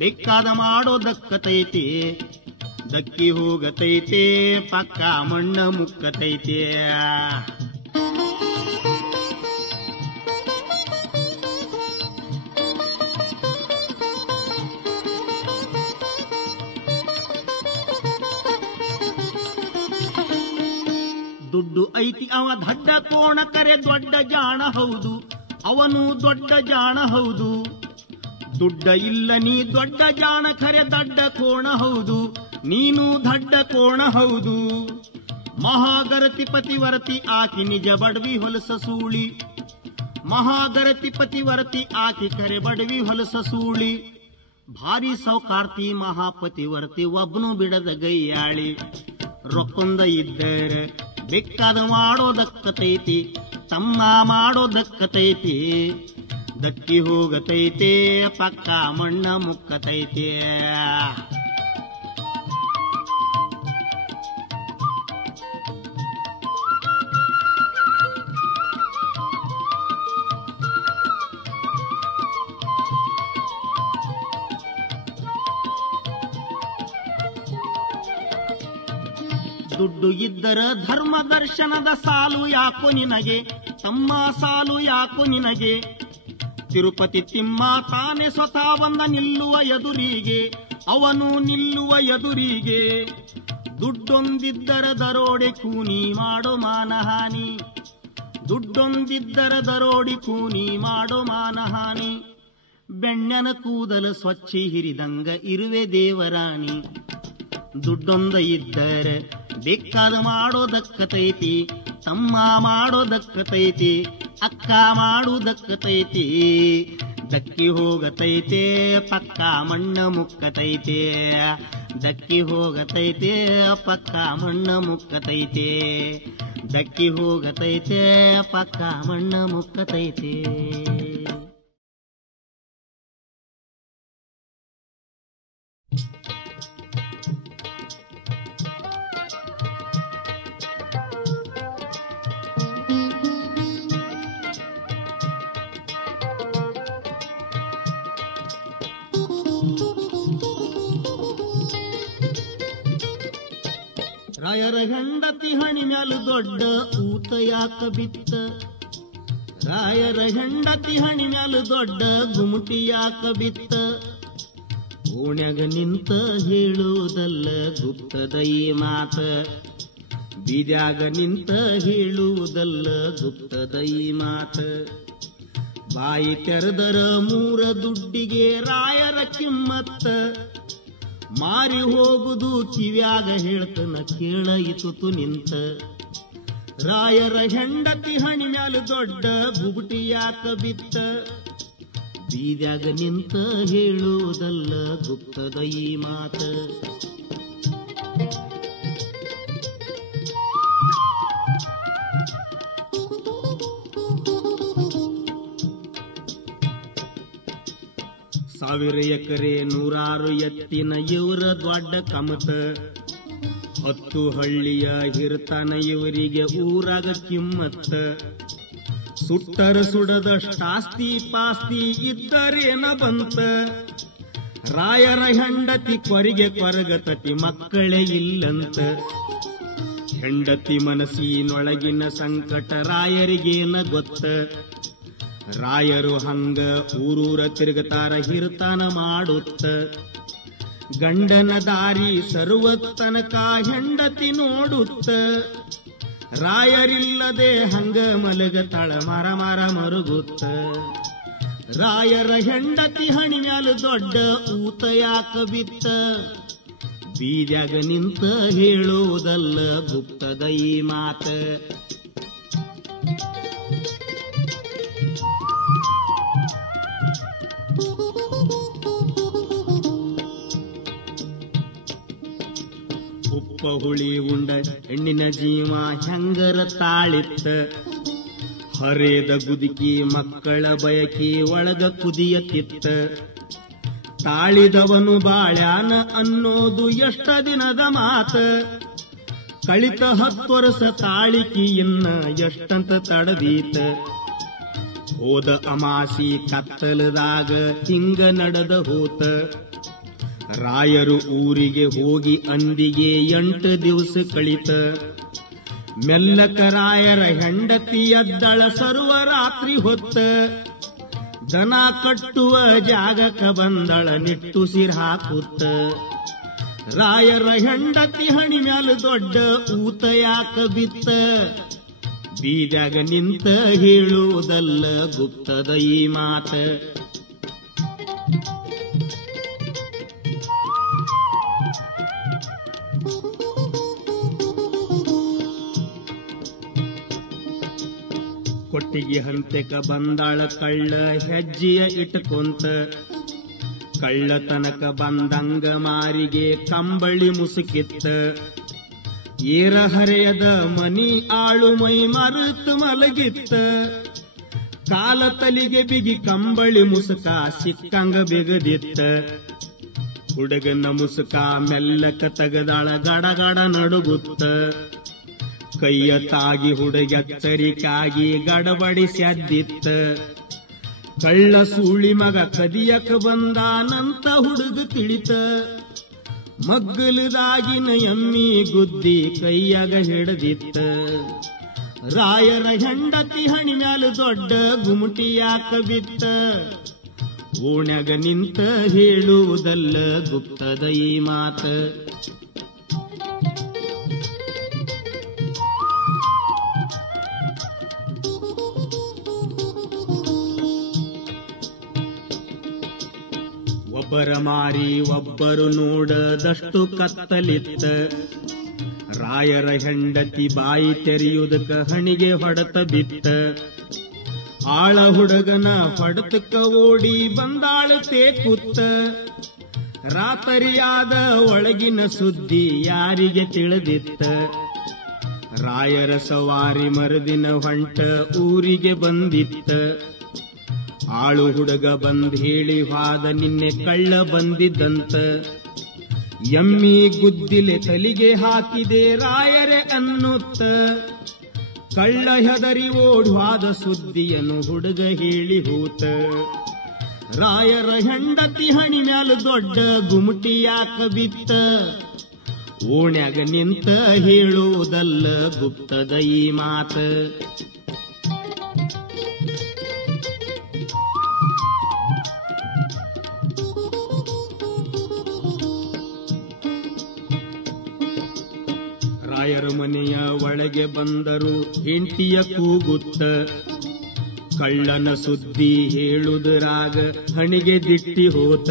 ಬೇಕಾದ ಮಾಡೋದಕ್ಕತೈತೆ ದಕ್ಕಿ ಹೋಗತೈತೆ ಪಕ್ಕ ಮಣ್ಣ ಮುಕ್ಕತೈತೆ ದುಡ್ಡು ಐತಿ ಅವ ದಡ್ಡ ಕೋಣ ಕರೆ ದೊಡ್ಡ ಜಾಣ ಹೌದು, ಅವನು ದೊಡ್ಡ ಜಾಣ ಹೌದು. ದುಡ್ಡ ಇಲ್ಲ ನೀ ದೊಡ್ಡ ಜಾಣ ಖರೆ ದಡ್ಡ ಕೋಣ ಹೌದು, ನೀನು ದಡ್ಡ ಕೋಣ ಹೌದು. ಮಹಾಗರತಿ ಪತಿವರತಿ ಆಕಿ ನಿಜ ಬಡವಿ ಹೊಲಸ ಸೂಳಿ, ಮಹಾಗರತಿ ಪತಿವರತಿ ಆಕಿ ಕರೆ ಬಡವಿ ಹೊಲಸ ಸೂಳಿ. ಭಾರಿ ಸೌಕಾರ್ತಿ ಮಹಾಪತಿವರ್ತಿ ಒಬ್ಬನು ಬಿಡದ ಗೈಯಾಳಿ. ರೊಕ್ಕೊಂದ ಇದ್ದರೆ ಬೆಕ್ಕಾದ ಮಾಡೋದಕ್ಕತೈತಿ, ತಮ್ಮ ಮಾಡೋದಕ್ಕತೈತಿ. ದಕ್ಕಿ ಹೋಗತೈತೆ ಪಕ್ಕ ಮಣ್ಣ ಮುಕ್ಕತೈತೆ. ದುಡ್ಡು ಇದ್ದರ ಧರ್ಮ ದರ್ಶನದ ಸಾಲು ಯಾಕೋ ನಿನಗೆ, ತಮ್ಮ ಸಾಲು ಯಾಕೋ ನಿನಗೆ. ತಿರುಪತಿ ತಿಮ್ಮ ತಾನೇ ಸ್ವತಃ ಬಂದ ನಿಲ್ಲುವ ಎದುರಿಗೆ, ಅವನು ನಿಲ್ಲುವ ಎದುರಿಗೆ. ದುಡ್ಡೊಂದಿದ್ದರ ದರೋಡೆ ಕೂನಿ ಮಾಡೋ ಮಾನಹಾನಿ, ದುಡ್ಡೊಂದಿದ್ದರ ದರೋಡಿ ಕೂನಿ ಮಾಡೋ ಮಾನಹಾನಿ. ಬೆಣ್ಣನ ಕೂದಲು ಸ್ವಚ್ಛ ಹಿರಿದಂಗ ಇರುವೆ ದೇವರಾಣಿ. ದುಡ್ಡೊಂದ ಇದ್ದರೆ ಬೇಕಾದ ಮಾಡೋದಕ್ಕತೈತಿ, ತಮ್ಮ ಮಾಡೋದಕ್ಕತೈತಿ, ಅಕ್ಕ ಮಾಡೋದಕ್ಕತೈತಿ. ದಕ್ಕಿ ಹೋಗತೈತೆ ಪಕ್ಕ ಮಣ್ಣ ಮುಕ್ಕತೈತೆ, ದಕ್ಕಿ ಹೋಗತೈತೆ ಪಕ್ಕ ಮಣ್ಣ ಮುಕ್ಕತೈತೆ, ದಕ್ಕಿ ಹೋಗತೈತೆ ಪಕ್ಕ ಮಣ್ಣ ಮುಕ್ಕತೈತೆ. ರಾಯರ ಹೆಂಡತಿ ಹಣಿ ಮ್ಯಾಲು ದೊಡ್ಡ ಊತ ಯಾಕ ಬಿತ್ತ, ರಾಯರ ಹೆಂಡತಿ ಹಣಿ ಮ್ಯಾಲು ದೊಡ್ಡ ಗುಮುಟಿ ಯಾಕ ಬಿತ್ತ. ಓಣ್ಯಾಗ ನಿಂತ ಹೇಳುವುದಲ್ಲ ಗುಪ್ತದ ಈ ಮಾತ, ಬೀದ್ಯಾಗ ನಿಂತ ಹೇಳುವುದಲ್ಲ ಗುಪ್ತದ ಈ ಮಾತ. ಬಾಯಿ ತೆರೆದರ ಮೂರ ದುಡ್ಡಿಗೆ ರಾಯರ ಕಿಮ್ಮತ್ತ, ಮಾರಿ ಹೋಗುದು ಕಿವ್ಯಾಗ ಹೇಳ್ತನ ಕೇಳಯಿತು ನಿಂತ. ರಾಯರ ಹೆಂಡತಿ ಹಣಿ ಮ್ಯಾಲು ದೊಡ್ಡ ಗುಬುಟಿ ಯಾಕ ಬಿತ್ತ, ಬೀದ್ಯಾಗ ನಿಂತ ಹೇಳುವುದಲ್ಲ ಗುಪ್ತದ ಈ ಮಾತ. ಸಾವಿರ ಎಕರೆ ನೂರಾರು ಎತ್ತಿನ ಇವರ ದೊಡ್ಡ ಕಮತ, 10 ಹಳ್ಳಿಯ ಹಿರ್ತಾನ ಇವರಿಗೆ ಊರಾಗ ಕಿಮ್ಮತ್ತ. ಸುಟ್ಟರ ಸುಡದಷ್ಟಾಸ್ತಿ ಪಾಸ್ತಿ ಇದ್ದರೇನ ಬಂತ, ರಾಯರ ಹೆಂಡತಿ ಕೊರಿಗೆ ಕೊರಗತತಿ ಮಕ್ಕಳೇ ಇಲ್ಲಂತ. ಹೆಂಡತಿ ಮನಸ್ಸಿನೊಳಗಿನ ಸಂಕಟ ರಾಯರಿಗೇನ ಗೊತ್ತ, ರಾಯರು ಹಂಗ ಊರೂರ ತಿರುಗತಾರ ಹಿರ್ತಾನ ಮಾಡುತ್ತ. ಗಂಡನ ದಾರಿ ಸರ್ವತ್ತನಕ ಹೆಂಡತಿ ನೋಡುತ್ತ, ರಾಯರಿಲ್ಲದೆ ಹಂಗ ಮಲಗತಾಳ ಮರ ಮರ ಮರುಗುತ್ತ. ರಾಯರ ಹೆಂಡತಿ ಹಣಿ ಮ್ಯಾಲು ದೊಡ್ಡ ಊತ ಯಾಕ ಬಿತ್ತ, ಬೀದ್ಯಾಗ ನಿಂತ ಹೇಳುವುದಲ್ಲ ಗುಪ್ತದ ಈ ಮಾತ. ಉಪ್ಪ ಹುಳಿ ಉಂಡ ಹೆಣ್ಣಿನ ಜೀವ ಹೆಂಗರ ತಾಳಿತ್ತ, ಹರೇದ ಗುದುಕಿ ಮಕ್ಕಳ ಬಯಕಿ ಒಳಗ ಕುದಿಯತಿತ್ತ. ತಾಳಿದವನು ಬಾಳ್ಯಾನ ಅನ್ನೋದು ಎಷ್ಟ ದಿನದ ಮಾತ, ಕಳಿತ 10 ವರ್ಷ ತಾಳಿಕಿಯನ್ನ ಎಷ್ಟಂತ ತಡದೀತ. ಹೋದ ಅಮಾಸಿ ಕತ್ತಲದಾಗ ಹಿಂಗ ನಡೆದ ಹೋತ, ರಾಯರು ಊರಿಗೆ ಹೋಗಿ ಅಂದಿಗೆ 8 ದಿವಸ ಕಳಿತ. ಮೆಲ್ಲಕ ರಾಯರ ಹೆಂಡತಿ ಎದ್ದಳ ಸರ್ವರಾತ್ರಿ ಹೊತ್ತ, ದನ ಕಟ್ಟುವ ಜಾಗಕ್ಕ ಬಂದಳ ನಿಟ್ಟುಸಿರ್ ಹಾಕುತ್ತ. ರಾಯರ ಹೆಂಡತಿ ಹಣಿ ಮ್ಯಾಲು ದೊಡ್ಡ ಊತ ಯಾಕ ಬಿತ್ತ, ಬೀದ್ಯಾಗ ನಿಂತ ಹೇಳುವುದಲ್ಲ ಗುಪ್ತದ ಈ ಮಾತ. ಕೊಟ್ಟಿಗೆ ಹಂತೆಕ ಬಂದಾಳ ಕಳ್ಳ ಹೆಜ್ಜೆಯ ಇಟ್ಕೊಂತ, ಕಳ್ಳತನಕ ಬಂದಂಗ ಮಾರಿಗೆ ಕಂಬಳಿ ಮುಸುಕಿತ್ತ, ಏರ ಹರೆಯದ ಮನಿ ಆಳು ಮೈ ಮರುತ್ ಮಲಗಿತ್ತ, ಕಾಲ ತಲಿಗೆ ಬಿಗಿ ಕಂಬಳಿ ಮುಸುಕ ಸಿಕ್ಕಂಗ ಬಿಗದಿತ್ತ, ಹುಡುಗನ ಮುಸುಕ ಮೆಲ್ಲಕ ತಗದಾಳ ಗಡಗಡ ನಡುಗುತ್ತ, ಕೈಯ ತಾಗಿ ಹುಡುಗಚ್ಚರಿಕಾಗಿ ಗಡಬಡಿಸ್ಯಾದ್ದಿತ್ತ, ಕಳ್ಳ ಸೂಳಿ ಮಗ ಕದಿಯಕ ಬಂದಾನಂತ ಹುಡುಗ ತಿಳಿತ, ಮಗ್ಗಲದಾಗಿನ ಎಮ್ಮಿ ಗುದ್ದಿ ಕೈಯಾಗ ಹಿಡದಿತ್ತ, ರಾಯರ ಹೆಂಡತಿ ಹಣಿ ಮ್ಯಾಲ ದೊಡ್ಡ ಗುಮಟಿ ಯಾಕ ಬಿತ್ತ, ಓಣ್ಯಾಗ ನಿಂತ ಹೇಳುವುದಲ್ಲ ಗುಪ್ತದ ಈ ಮಾತ. ಒಬ್ಬರ ಮಾರಿ ಒಬ್ಬರು ನೋಡದಷ್ಟು ಕತ್ತಲಿತ್ತ, ರಾಯರ ಹೆಂಡತಿ ಬಾಯಿ ತೆರೆಯುವುದಕ್ಕ ಹಣಿಗೆ ಹೊಡೆತ ಬಿತ್ತ, ಆಳ ಹುಡುಗನ ಹೊಡೆತಕ್ಕ ಓಡಿ ಬಂದಾಳ ತೇಕುತ್ತ, ರಾತರಿಯಾದ ಒಳಗಿನ ಸುದ್ದಿ ಯಾರಿಗೆ ತಿಳಿದಿತ್ತ, ರಾಯರ ಸವಾರಿ ಮರುದಿನ ಹೊಂಟ ಊರಿಗೆ ಬಂದಿತ್ತ, ಆಳು ಹುಡುಗ ಬಂದ್ ಹೇಳಿ ಹಾದ ನಿನ್ನೆ ಕಳ್ಳ ಬಂದಿದ್ದಂತ, ಎಮ್ಮಿ ಗುದ್ದಿಲೆ ತಲಿಗೆ ಹಾಕಿದೆ ರಾಯರೇ ಅನ್ನುತ್ತ, ಕಳ್ಳ ಹೆದರಿ ಓಡ್ವಾದ ಸುದ್ದಿಯನ್ನು ಹುಡುಗ ಹೇಳಿ ಹೋತ, ರಾಯರ ಹೆಂಡತಿ ಹಣಿ ಮ್ಯಾಲ ದೊಡ್ಡ ಗುಮಟಿ ಯಾಕ ಬಿತ್ತ, ಓಣ್ಯಾಗ ನಿಂತ ಹೇಳುವುದಲ್ಲ ಗುಪ್ತದ ಈ ಮಾತ. ರಾಯರ ಮನೆಯ ಒಳಗೆ ಬಂದರು ಹೆಂಡತಿಯ ಕೂಗುತ್ತ, ಕಳ್ಳನ ಸುದ್ದಿ ಹೇಳುವುದರಾಗ ಹಣಿಗೆ ದಿಟ್ಟಿ ಹೋತ,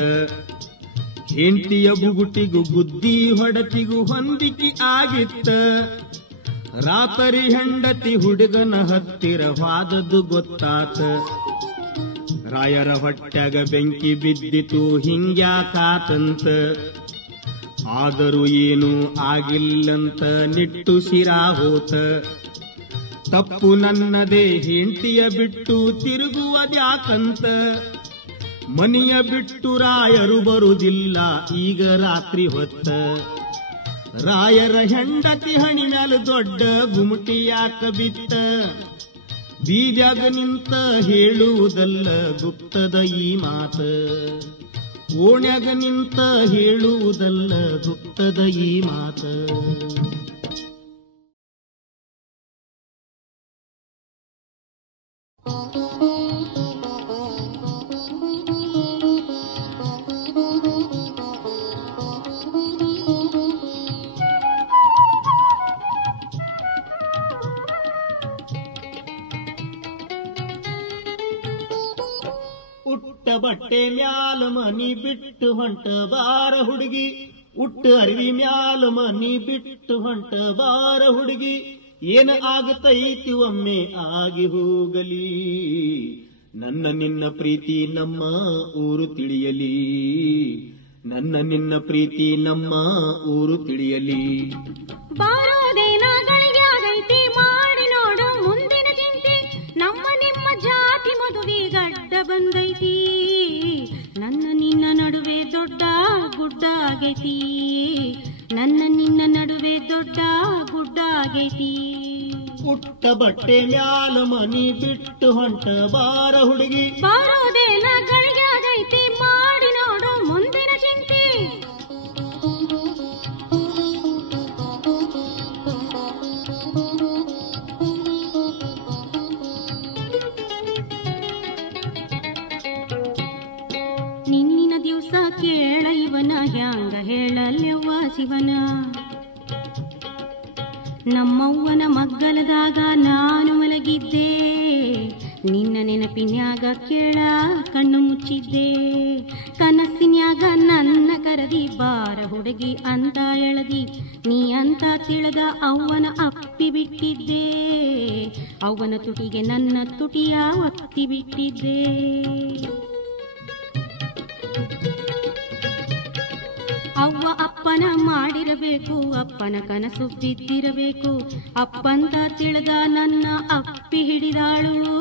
ಹೆಂಡತಿಯ ಬುಗುಟಿಗೂ ಗುದ್ದಿ ಹೊಡತಿಗೂ ಹೊಂದಿಕೆ ಆಗಿತ್ತ, ರಾತರಿ ಹೆಂಡತಿ ಹುಡುಗನ ಹತ್ತಿರ ವಾದದ್ದು ಗೊತ್ತಾತ, ರಾಯರ ಹೊಟ್ಯಾಗ ಬೆಂಕಿ ಬಿದ್ದಿತು ಹಿಂಗ್ಯಾಕಾತಂತ, ಆದರೂ ಏನು ಆಗಿಲ್ಲಂತ ನಿಟ್ಟುಸಿರಾ ಹೋತ, ತಪ್ಪು ನನ್ನದೇ ಹೆಂಡತಿಯ ಬಿಟ್ಟು ತಿರುಗುವುದ್ಯಾಕಂತ, ಮನೆಯ ಬಿಟ್ಟು ರಾಯರು ಬರುವುದಿಲ್ಲ ಈಗ ರಾತ್ರಿ ಹೊತ್ತ, ರಾಯರ ಹೆಂಡತಿ ಹಣಿ ಮ್ಯಾಲ ದೊಡ್ಡ ಗುಮಟಿ ಯಾಕ ಬಿತ್ತ, ಬೀದ್ಯಾಗ ನಿಂತ ಹೇಳುವುದಲ್ಲ ಗುಪ್ತದ ಈ ಮಾತ, ಓಣ್ಯಾಗ ನಿಂತ ಹೇಳುವುದಲ್ಲ ಗುಪ್ತದ ಈ ಮಾತ. ಉಟ್ಟ ಬಟ್ಟೆ ಮ್ಯಾಲ ಮನಿ ಬಿಟ್ಟು ಹೊಂಟ ಬಾರ ಹುಡುಗಿ, ಉಟ್ಟ ಅರಿವಿ ಮ್ಯಾಲ ಮನಿ ಬಿಟ್ಟು ಹೊಂಟ ಬಾರ ಹುಡುಗಿ, ಏನ ಆಗತೈತಿ ಒಮ್ಮೆ ಆಗಿ ಹೋಗಲಿ, ನನ್ನ ನಿನ್ನ ಪ್ರೀತಿ ನಮ್ಮ ಊರು ತಿಳಿಯಲಿ, ನನ್ನ ನಿನ್ನ ಪ್ರೀತಿ ನಮ್ಮ ಊರು ತಿಳಿಯಲಿ. ಬಾರೋದೇನ ಗಳಿಗೆ ಆಗೈತಿ ಮಾಡಿ ನೋಡು ಮುಂದಿನ ಚಿಂತೆ, ನಮ್ಮ ನಿಮ್ಮ ಜಾತಿ ಮದುವೆ ಗಡ್ಡ ಬಂದೈತಿ, ನನ್ನ ನಿನ್ನ ನಡುವೆ ದೊಡ್ಡ ಗುಡ್ಡ ಆಗೈತಿ, ನನ್ನ ನಿನ್ನ ನಡುವೆ ದೊಡ್ಡ ಗುಡ್ಡ ಆಗೈತಿ. ಉಟ್ಟ ಬಟ್ಟೆ ಮ್ಯಾಲ ಮನಿ ಬಿಟ್ಟು ಹೊಂಟ ಬಾರ ಹುಡುಗಿ, ಬಾರೋದೇನ ಗಳಿಗೆ ಆಗೈತಿ ಮಾಡಿ ನೋಡು ಮುಂದಿನ ಚಿಂತೆ. ನಿನ್ನಿನ ದಿವಸ ಕೇಳ ಇವನ ಹ್ಯಾಂಗ ಹೇಳಲ್ಯವ್ವ ಶಿವನ, ನಮ್ಮವ್ವನ ಮಗ್ಗಲದಾಗ ನಾನು ಮಲಗಿದ್ದೆ, ನಿನ್ನ ನೆನಪಿನ್ಯಾಗ ಕೇಳ ಕಣ್ಣು ಮುಚ್ಚಿದ್ದೆ. ಕನಸಿನ್ಯಾಗ ನನ್ನ ಕರದಿ ಬಾರ ಹುಡುಗಿ ಅಂತ ಎಳದಿ, ನೀ ಅಂತ ತಿಳಿದ ಅವ್ವನ ಅಪ್ಪಿ ಬಿಟ್ಟಿದ್ದೆ. ಅವ್ವನ ತುಟಿಗೆ ನನ್ನ ತುಟಿಯ ಒತ್ತಿ ಬಿಟ್ಟಿದ್ದೆ. ಅವ್ವ ಅಪ್ಪನ ಮಾಡಿರಬೇಕು, ಅಪ್ಪನ ಕನಸು ಬಿದ್ದಿರಬೇಕು. ಅಪ್ಪಂತ ತಿಳಿದ ನನ್ನ ಅಪ್ಪಿ ಹಿಡಿದಾಳು,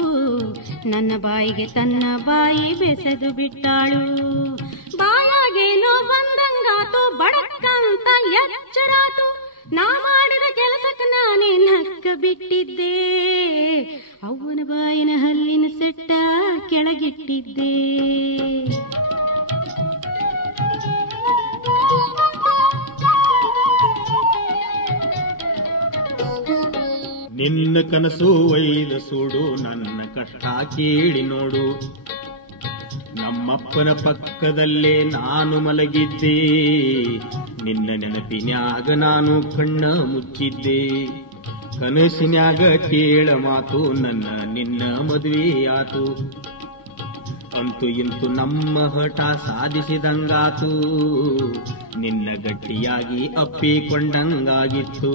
ನನ್ನ ಬಾಯಿಗೆ ತನ್ನ ಬಾಯಿ ಬೆಸೆದು ಬಿಟ್ಟಾಳು. ಬಾಯಾಗೇನೋ ಬಂದಂಗಾತು, ಬಡಕ್ಕಂತ ಎಚ್ಚರಾತು. ನಾ ಮಾಡಿದ ಕೆಲಸಕ್ಕೆ ನಾನೇ ನಕ್ಕ ಬಿಟ್ಟಿದ್ದೆ. ಅವ್ವನ ಬಾಯಿನ ಹಲ್ಲಿನ ಸೆಟ್ಟ ಕೆಳಗಿಟ್ಟಿದ್ದೆ. ನಿನ್ನ ಕನಸು ಒಯ್ದ ಸೂಡು, ನನ್ನ ಕಷ್ಟ ಕೇಳಿ ನೋಡು. ನಮ್ಮಪ್ಪನ ಪಕ್ಕದಲ್ಲೇ ನಾನು ಮಲಗಿದ್ದೆ, ನಿನ್ನ ನೆನಪಿನ್ಯಾಗ ನಾನು ಕಣ್ಣ ಮುಚ್ಚಿದ್ದೆ. ಕನಸಿನ್ಯಾಗ ಕೇಳ ಮಾತು, ನನ್ನ ನಿನ್ನ ಮದುವೆಯಾತು. ಅಂತೂ ಇಂತು ನಮ್ಮ ಹಠ ಸಾಧಿಸಿದಂಗಾತು, ನಿನ್ನ ಗಟ್ಟಿಯಾಗಿ ಅಪ್ಪಿಕೊಂಡಂಗಾಗಿತ್ತು.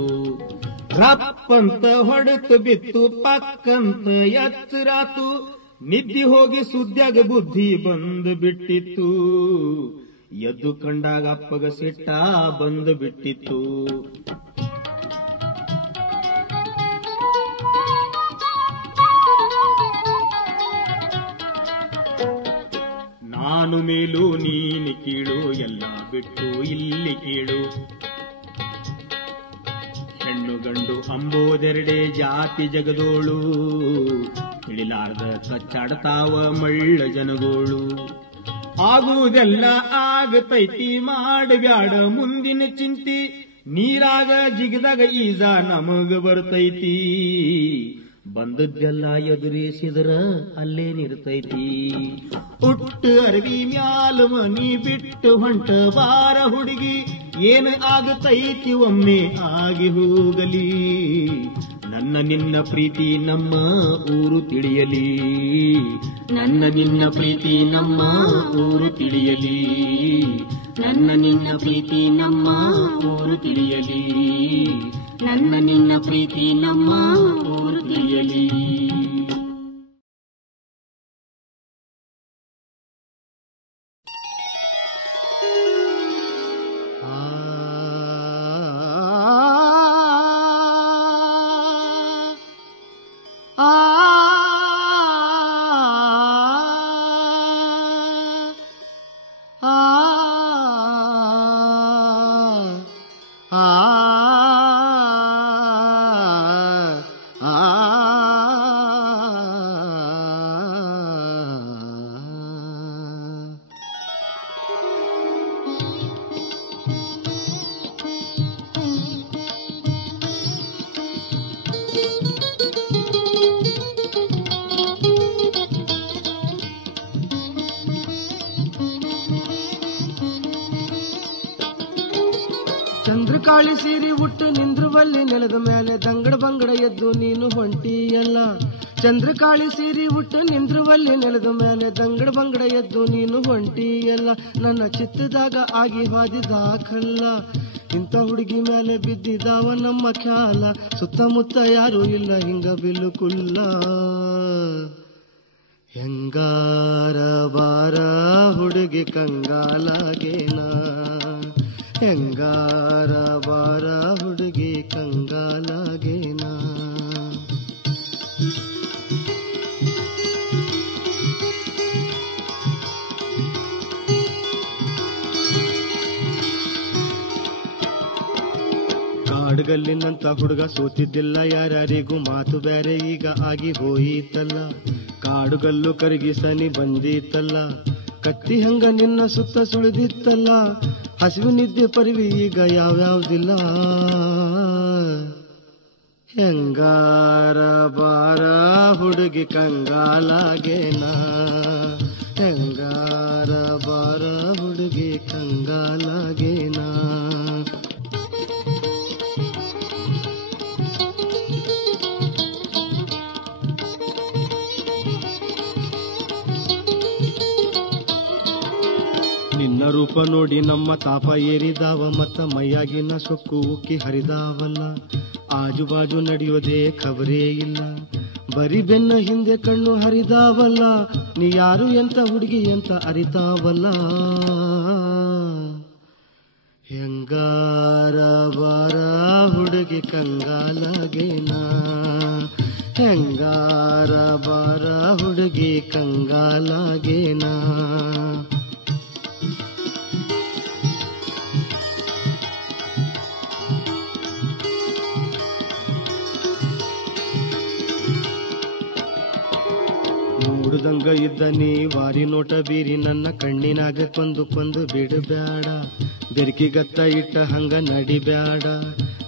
ರಪ್ಪಂತ ಹೊಡೆತು ಬಿತ್ತು, ಪಕ್ಕಂತ ಎಚ್ಚರಾತು. ನಿದ್ದಿ ಹೋಗಿ ಸುದ್ಯಾಗ ಬುದ್ಧಿ ಬಂದು ಬಿಟ್ಟಿತ್ತು. ಎದ್ದು ಕಂಡಾಗ ಅಪ್ಪಗ ಸಿಟ್ಟ ಬಂದು ಬಿಟ್ಟಿತ್ತು. ನಾನು ಮೇಲು ನೀನು ಕೀಳು, ಎಲ್ಲ ಬಿಟ್ಟು ಇಲ್ಲಿ ಕೀಳು. ಹೆಣ್ಣು ಗಂಡು ಅಂಬೋದೆರಡೆ ಜಾತಿ ಜಗದೋಳು, ತಿಳಿಲಾರ್ದ ಕಚ್ಚಾಡ್ತಾವ ಮಳ್ಳ ಜನಗೋಳು. ಆಗುವುದೆಲ್ಲ ಆಗತೈತಿ, ಮಾಡಬ್ಯಾಡ ಮುಂದಿನ ಚಿಂತಿ. ನೀರಾಗ ಜಿಗದಾಗ ಈಜ ನಮಗ ಬರ್ತೈತಿ, ಬಂದದ್ದೆಲ್ಲ ಎದುರಿಸಿದ್ರ ಅಲ್ಲೇ ನಿರ್ತೈತಿ. ಹುಟ್ಟು ಅರವಿ ಮ್ಯಾಲ ಮನಿ ಬಿಟ್ಟು ಹೊಂಟ ಬಾರ ಹುಡುಗಿ, ಏನ್ ಆಗತೈತಿ ಒಮ್ಮೆ ಆಗಿ ಹೋಗಲಿ. ನನ್ನ ನಿನ್ನ ಪ್ರೀತಿ ನಮ್ಮ ಊರು ತಿಳಿಯಲಿ, ನನ್ನ ನಿನ್ನ ಪ್ರೀತಿ ನಮ್ಮ ಊರು ತಿಳಿಯಲಿ, ನನ್ನ ನಿನ್ನ ಪ್ರೀತಿ ನಮ್ಮ ಊರು ತಿಳಿಯಲಿ, ನನ್ನ ನಿನ್ನ ಪ್ರೀತಿ ನಮ್ಮ ಊರು ತಿಳಿಯಲಿ. ಚಂದ್ರಕಾಳಿ ಸೀರಿ ಉಟ್ಟು ನಿಂದ್ರುವಲ್ಲಿ ನೆಲದ ಮೇಲೆ ದಂಗಡ ಬಂಗಡ ಎದ್ದು ನೀನು ಹೊಂಟಿಯಲ್ಲ. ಚಂದ್ರಕಾಳಿ ಸೀರಿ ಉಟ್ಟು ನಿಂದ್ರುವಲ್ಲಿ ನೆಲದ ಮೇಲೆ ದಂಗಡ ಬಂಗಡ ಎದ್ದು ನೀನು ಹೊಂಟಿಯಲ್ಲ. ನನ್ನ ಚಿತ್ತದಾಗ ಆಗಿ ಹಾದಿದಾಕಲ್ಲ, ಇಂಥ ಹುಡುಗಿ ಮೇಲೆ ಬಿದ್ದಿದಾವ ನಮ್ಮ ಖ್ಯಾಲ. ಸುತ್ತಮುತ್ತ ಯಾರು ಇಲ್ಲ ಹಿಂಗ ಬಿಲ್ಲುಕುಲ್ಲ. ಹೆಂಗಾರ ಬಾರ ಹುಡುಗಿ ಕಂಗಾಲಾಗೇನ, ಹೆಂಗಾರ ಬಾರ ಹುಡುಗಿ ಕಂಗಾಲಾಗೇನ. ಕಾಡುಗಲ್ಲಿನಂತ ಹುಡುಗ ಸೋತಿದ್ದಿಲ್ಲ, ಯಾರ್ಯಾರಿಗೂ ಮಾತು ಬ್ಯಾರೆ ಈಗ ಆಗಿ ಹೋಯಿತಲ್ಲ. ಕಾಡುಗಲ್ಲು ಕರಗಿ ಸನಿ ಬಂದಿತ್ತಲ್ಲ, ಕತ್ತಿ ಹಂಗ ನಿನ್ನ ಸುತ್ತ ಸುಳಿದಿತ್ತಲ್ಲ. ಹಸಿವು ನಿದ್ದೆ ಪರಿವಿ ಈಗ ಯಾವ್ಯಾವ್ದಿಲ್ಲ. ಹೆಂಗಾರ ಬಾರ ಹುಡುಗಿ ಕಂಗಾಲಾಗೇನ, ಹೆಂಗಾರ ಬಾರ ಹುಡುಗಿ ಕಂಗಾಲಾಗೇನ. ರೂಪ ನೋಡಿ ನಮ್ಮ ತಾಪ ಏರಿದಾವ ಮತ್ತ ಮೈಯಾಗಿನ ಸೊಕ್ಕು ಉಕ್ಕಿ ಹರಿದಾವಲ್ಲ. ಆಜು ಬಾಜು ನಡೆಯೋದೇ ಖಬರೇ ಇಲ್ಲ, ಬರಿ ಬೆನ್ನ ಹಿಂದೆ ಕಣ್ಣು ಹರಿದಾವಲ್ಲ. ನೀ ಯಾರು ಎಂತ ಹುಡುಗಿ ಎಂತ ಅರಿತಾವಲ್ಲ. ಹೆಂಗಾರ ಬಾರ ಹುಡುಗಿ ಕಂಗಾಲಾಗೇನಾ, ಹೆಂಗಾರ ಬಾರ ಹುಡುಗಿ ಕಂಗಾಲಾಗೇನಾ. ನೋಡ್ದಂಗ ಇದ್ದ ನೀ ವಾರಿ ನೋಟ ಬೀರಿ ನನ್ನ ಕಣ್ಣಿನಾಗ ಕೊಂದು ಬಿಡಬ್ಯಾಡ. ಬೆರ್ಕಿಗತ್ತ ಇಟ್ಟ ಹಂಗ ನಡಿಬ್ಯಾಡ,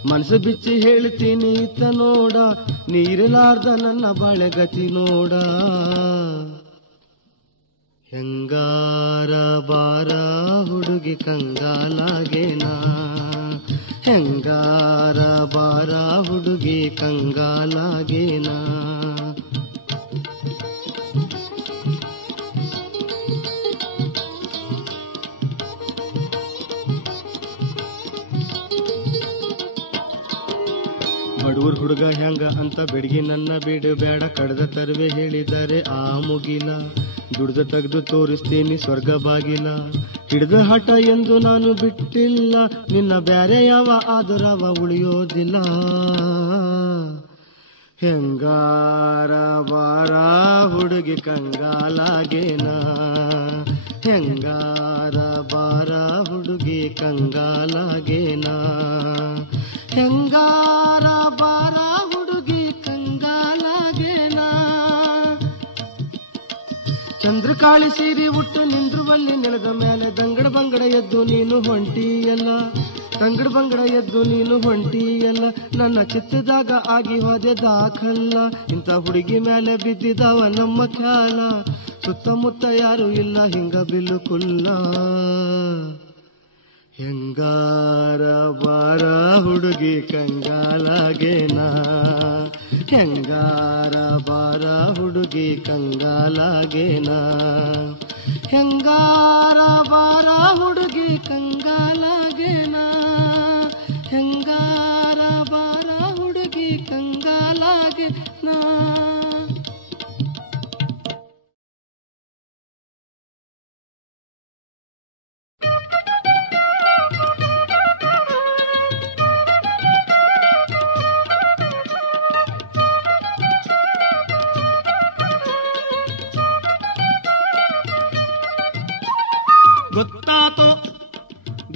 ಮನಸ್ಸು ಬಿಚ್ಚಿ ಹೇಳ್ತೀನಿ ಇತ್ತ ನೋಡ. ನೀರಿಲಾರ್ದ ನನ್ನ ಬಾಳೆಗತಿ ನೋಡ. ಹೆಂಗಾರ ಬಾರ ಹುಡುಗಿ ಕಂಗಾಲಾಗೇನಾ, ಹೆಂಗಾರ ಬಾರ ಹುಡುಗಿ ಕಂಗಾಲಾಗೇನಾ. ಬಡೂರ್ ಹುಡುಗ ಹೆಂಗ ಅಂತ ಬೆಡಗಿ ನನ್ನ ಬಿಡಬೇಡ. ಕಡ್ದ ತರುವೆ ಹೇಳಿದರೆ ಆ ಮುಗಿಲ, ದುಡ್ದು ತೆಗೆದು ತೋರಿಸ್ತೀನಿ ಸ್ವರ್ಗ ಬಾಗಿಲ. ಹಿಡ್ದ ಹಠ ಎಂದು ನಾನು ಬಿಟ್ಟಿಲ್ಲ, ನಿನ್ನ ಬ್ಯಾರೆ ಯಾವ ಆದರವ ಉಳಿಯೋದಿಲ್ಲ. ಹೆಂಗಾರ ಬಾರ ಹುಡುಗಿ ಕಂಗಾಲಾಗೇನಾ, ಹೆಂಗಾರ ಬಾರ ಹುಡುಗಿ ಕಂಗಾಲಾಗೇನಾ. ಹೆಂಗಾರ ಬಾರ ಹುಡುಗಿ ಕಂಗಾಲಾಗೇನಾ. ಚಂದ್ರಕಾಳಿ ಸೀರಿ ಉಟ್ಟು ನಿಂದ್ರುವಲ್ಲಿ ನೆಲದ ಮೇಲೆ ದಂಗಡ ಬಂಗಡ ಎದ್ದು ನೀನು ಹೊಂಟಿಯಲ್ಲ, ತಂಗಡ ಬಂಗಡ ಎದ್ದು ನೀನು ಹೊಂಟಿಯಲ್ಲ. ನನ್ನ ಚಿತ್ತದಾಗ ಆಗಿ ಹೋದೆ ದಾಖಲ್ಲ, ಇಂಥ ಹುಡುಗಿ ಮೇಲೆ ಬಿದ್ದಿದಾವ ನಮ್ಮ ಖ್ಯಾಲ. ಸುತ್ತಮುತ್ತ ಯಾರು ಇಲ್ಲ ಹಿಂಗ ಬಿಲ್ಲುಕುಲ್ಲ. ಹೆಂಗಾರ ಬಾರ ಹುಡುಗಿ ಕಂಗಾಲಾಗೇನಾ, ಹೆಂಗಾರ ಬಾರ ಹುಡುಗಿ ಕಂಗಾಲಾಗೇನಾ. ಹೆಂಗಾರ ಬಾರ ಹುಡುಗಿ ಕಂಗಾಲಾಗೇನಾ, ಹೆಂಗಾರ ಬಾರ ಹುಡುಗಿ ಕಂಗಾಲಾಗೇನಾ.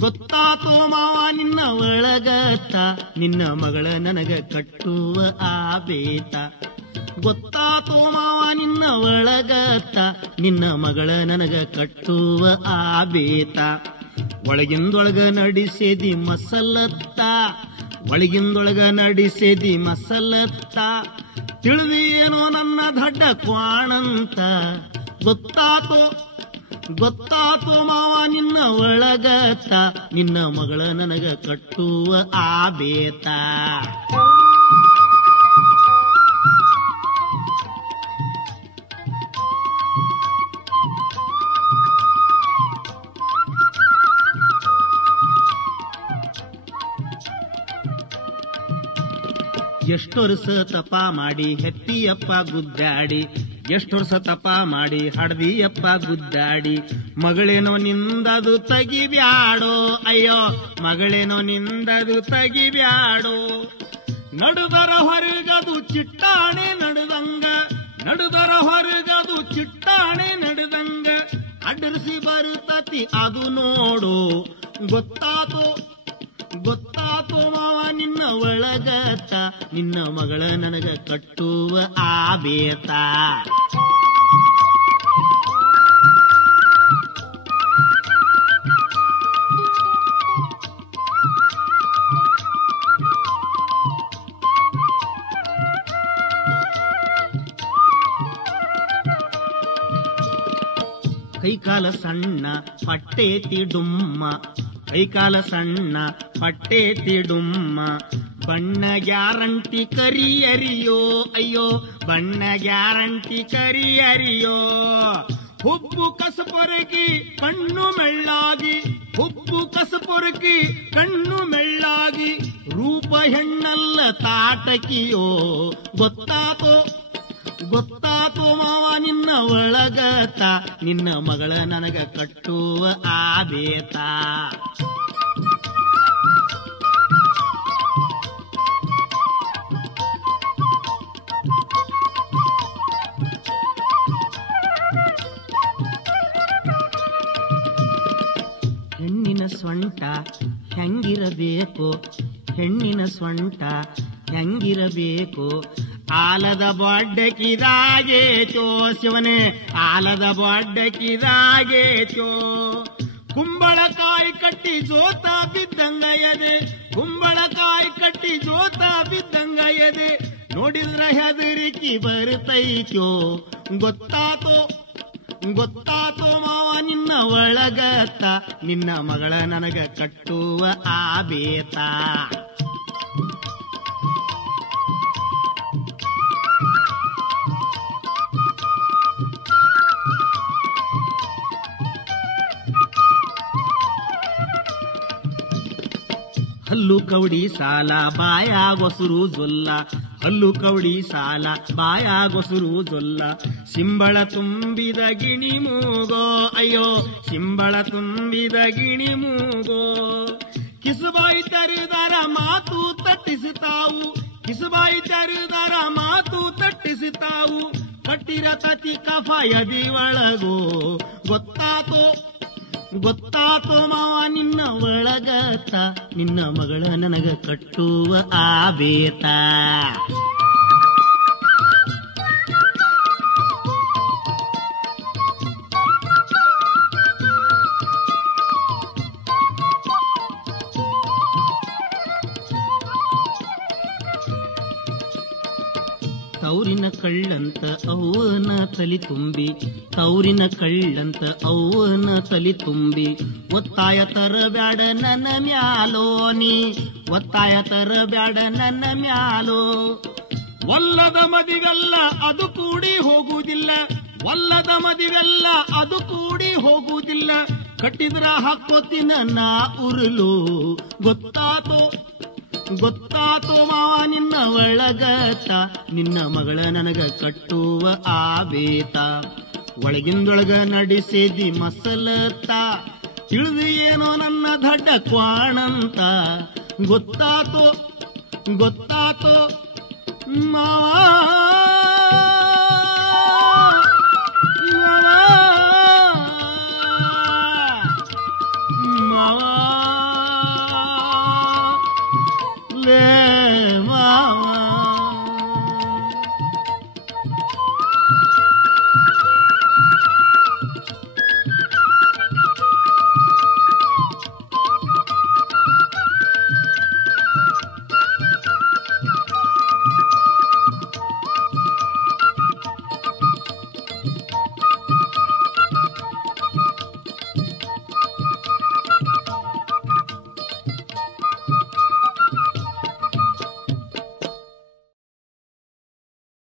ಗೊತ್ತಾತೋ ಮಾವ ನಿನ್ನ ಒಳಗತ್ತ, ನಿನ್ನ ಮಗಳ ನನಗ ಕಟ್ಟುವ ಆಬೇತ. ಗೊತ್ತಾತೋ ಮಾವ ನಿನ್ನ ಒಳಗತ್ತ, ನಿನ್ನ ಮಗಳ ನನಗ ಕಟ್ಟುವ ಆಬೇತ. ಒಳಗಿಂದೊಳಗ ನಡೆಸೇದಿ ಮಸಲತ್ತ, ಒಳಗಿಂದೊಳಗ ನಡೆಸೇದಿ ಮಸಲತ್ತ. ತಿಳಿದೇನೋ ನನ್ನ ದಡ್ಡ ಕ್ವಾಣಂತ. ಗೊತ್ತಾತೋ ಮಾವ ನಿನ್ನ ಒಳಗತ್ತ, ನಿನ್ನ ಮಗಳ ನನಗ ಕಟ್ಟುವ ಆಬೇತ. ಎಷ್ಟು ವರ್ಷ ತಪ ಮಾಡಿ ಹೆತ್ತಿಯಪ್ಪ ಗುದ್ದಾಡಿ, ಎಷ್ಟು ವರ್ಷ ತಪ ಮಾಡಿ ಹಡ್ದಿಯಪ್ಪ ಗುದ್ದಾಡಿ. ಮಗಳೇನೋ ನಿಂದದು ತಗಿಬ್ಯಾಡೋ, ಅಯ್ಯೋ ಮಗಳೇನೋ ನಿಂದದು ತಗಿಬ್ಯಾಡೋ. ನಡುದರ ಹೊರಗದು ಚಿಟ್ಟಾಣೆ ನಡುದಂಗ, ನಡುದರ ಹೊರಗದು ಚಿಟ್ಟಾಣೆ ನಡುದಂಗ. ಅಡ್ರಿಸಿ ಬರುತ್ತತಿ ಅದು ನೋಡು. ಗೊತ್ತಾತೋ ಮಾವ ನಿನ್ನ ಒಳಗತ್ತ, ನಿನ್ನ ಮಗಳ ನನಗ ಕಟ್ಟುವ ಆಬೇತ. ಕೈಕಾಲ ಸಣ್ಣ ಪಟ್ಟೇತಿ ಡುಮ್ಮ, ಕೈಕಾಲ ಸಣ್ಣ ಪಟ್ಟೇತಿ ಡುಮ್ಮ. ಬಣ್ಣ ಗ್ಯಾರಂಟಿ ಕರಿಯರಿಯೋ, ಅಯ್ಯೋ ಬಣ್ಣ ಗ್ಯಾರಂಟಿ ಕರಿಯರಿಯೋ. ಹುಬ್ಬು ಕಸಪೊರಗಿ ಕಣ್ಣು ಮೆಳ್ಳಾಗಿ, ಹುಬ್ಬು ಕಸಪೊರಗಿ ಕಣ್ಣು ಮೆಳ್ಳಾಗಿ, ರೂಪ ಹೆಣ್ಣಲ್ಲ ತಾಟಕಿಯೋ ಗೊತ್ತಾತೋ ಗೊತ್ತಾತೋ ಮಾವ ನಿನ್ನ ಒಳಗತ, ನಿನ್ನ ಮಗಳ ನನಗ ಕಟ್ಟುವ ಆಬೇತ. ಹೆಣ್ಣಿನ ಸೊಂಟ ಹೆಂಗಿರಬೇಕು, ಹೆಣ್ಣಿನ ಸೊಂಟ ಹೆಂಗಿರಬೇಕು, ಆಲದ ಬೊಡ್ಡಕಿದಾಗೇತೋ ಶಿವನೇ, ಆಲದ ಬೊಡ್ಡಕಿದಾಗೇತೋ. ಕುಂಬಳಕಾಯಿ ಕಟ್ಟಿ ಜೋತ ಬಿದ್ದಂಗ ಎದೆ, ಕುಂಬಳಕಾಯಿ ಕಟ್ಟಿ ಜೋತ ಬಿದ್ದಂಗ ಎದೆ, ನೋಡಿದ್ರ ಹೆದರಿಕಿ ಬರ್ತೈತೋ ಗೊತ್ತಾತೋ ಗೊತ್ತಾತೋ ಮಾವ ನಿನ್ನ ಒಳಗತ್ತ, ನಿನ್ನ ಮಗಳ ನನಗ ಕಟ್ಟುವ ಆಬೇತ. ಹಲ್ಲು ಕವಡಿ ಸಾಲ ಬಾಯಾಗೊಸರು ಜೊಲ್ಲ, ಹಲ್ಲು ಕವಡಿ ಸಾಲ ಬಾಯಾಗೊಸರು ಜೊಲ್ಲ, ಸಿಂಬಳ ತುಂಬಿದ ಗಿಣಿ ಮೂಗೋ ಅಯ್ಯೋ, ಸಿಂಬಳ ತುಂಬಿದ ಗಿಣಿ ಮೂಗೋ. ಕಿಸುಬಾಯಿ ತರುದರ ಮಾತು ತಟ್ಟಿಸುತ್ತಾವು, ಕಿಸುಬಾಯಿ ತರುದರ ಮಾತು ತಟ್ಟಿಸುತ್ತಾವು, ಕಟ್ಟಿರ ತತಿ ಕಫ ಎದಿ ಒಳಗೋ ಗೊತ್ತಾತೋ ಗೊತ್ತಾತೋ ಮಾವ ನಿನ್ನ ಒಳಗತ, ನಿನ್ನ ಮಗಳ ನನಗ ಕಟ್ಟುವ ಆಬೇತ. ತೌರಿನ ಕಳ್ಳಂತ ಅವ್ವನ ತಲಿ ತುಂಬಿ, ತೌರಿನ ಕಳ್ಳಂತ ಅವ್ವನ ತಲಿ ತುಂಬಿ, ಒತ್ತಾಯ ತರಬ್ಯಾಡ ನನ್ನ ಮ್ಯಾಲೋ ನೀ, ಒತ್ತಾಯ ತರಬ್ಯಾಡ ನನ್ನ ಮ್ಯಾಲೋ. ಒಲ್ಲದ ಮದಿವೆಲ್ಲ ಅದು ಕೂಡಿ ಹೋಗುವುದಿಲ್ಲ, ಒಲ್ಲದ ಮದಿವೆಲ್ಲ ಅದು ಕೂಡಿ ಹೋಗುವುದಿಲ್ಲ, ಕಟ್ಟಿದ್ರ ಹಾಕೋತಿನ ನಾ ಉರುಳು ಗೊತ್ತಾತೋ ಗೊತ್ತಾತೋ ಮಾವ ನಿನ್ನ ಒಳಗತ, ನಿನ್ನ ಮಗಳ ನನಗ ಕಟ್ಟುವ ಆಬೇತ. ಒಳಗಿಂದೊಳಗ ನಡೆಸಿದಿ ಮಸಲತ್ತ, ತಿಳಿದು ಏನೋ ನನ್ನ ದಡ್ಡ ಕ್ವಾಣಂತ ಗೊತ್ತಾತೋ ಗೊತ್ತಾತೋ ಮಾವ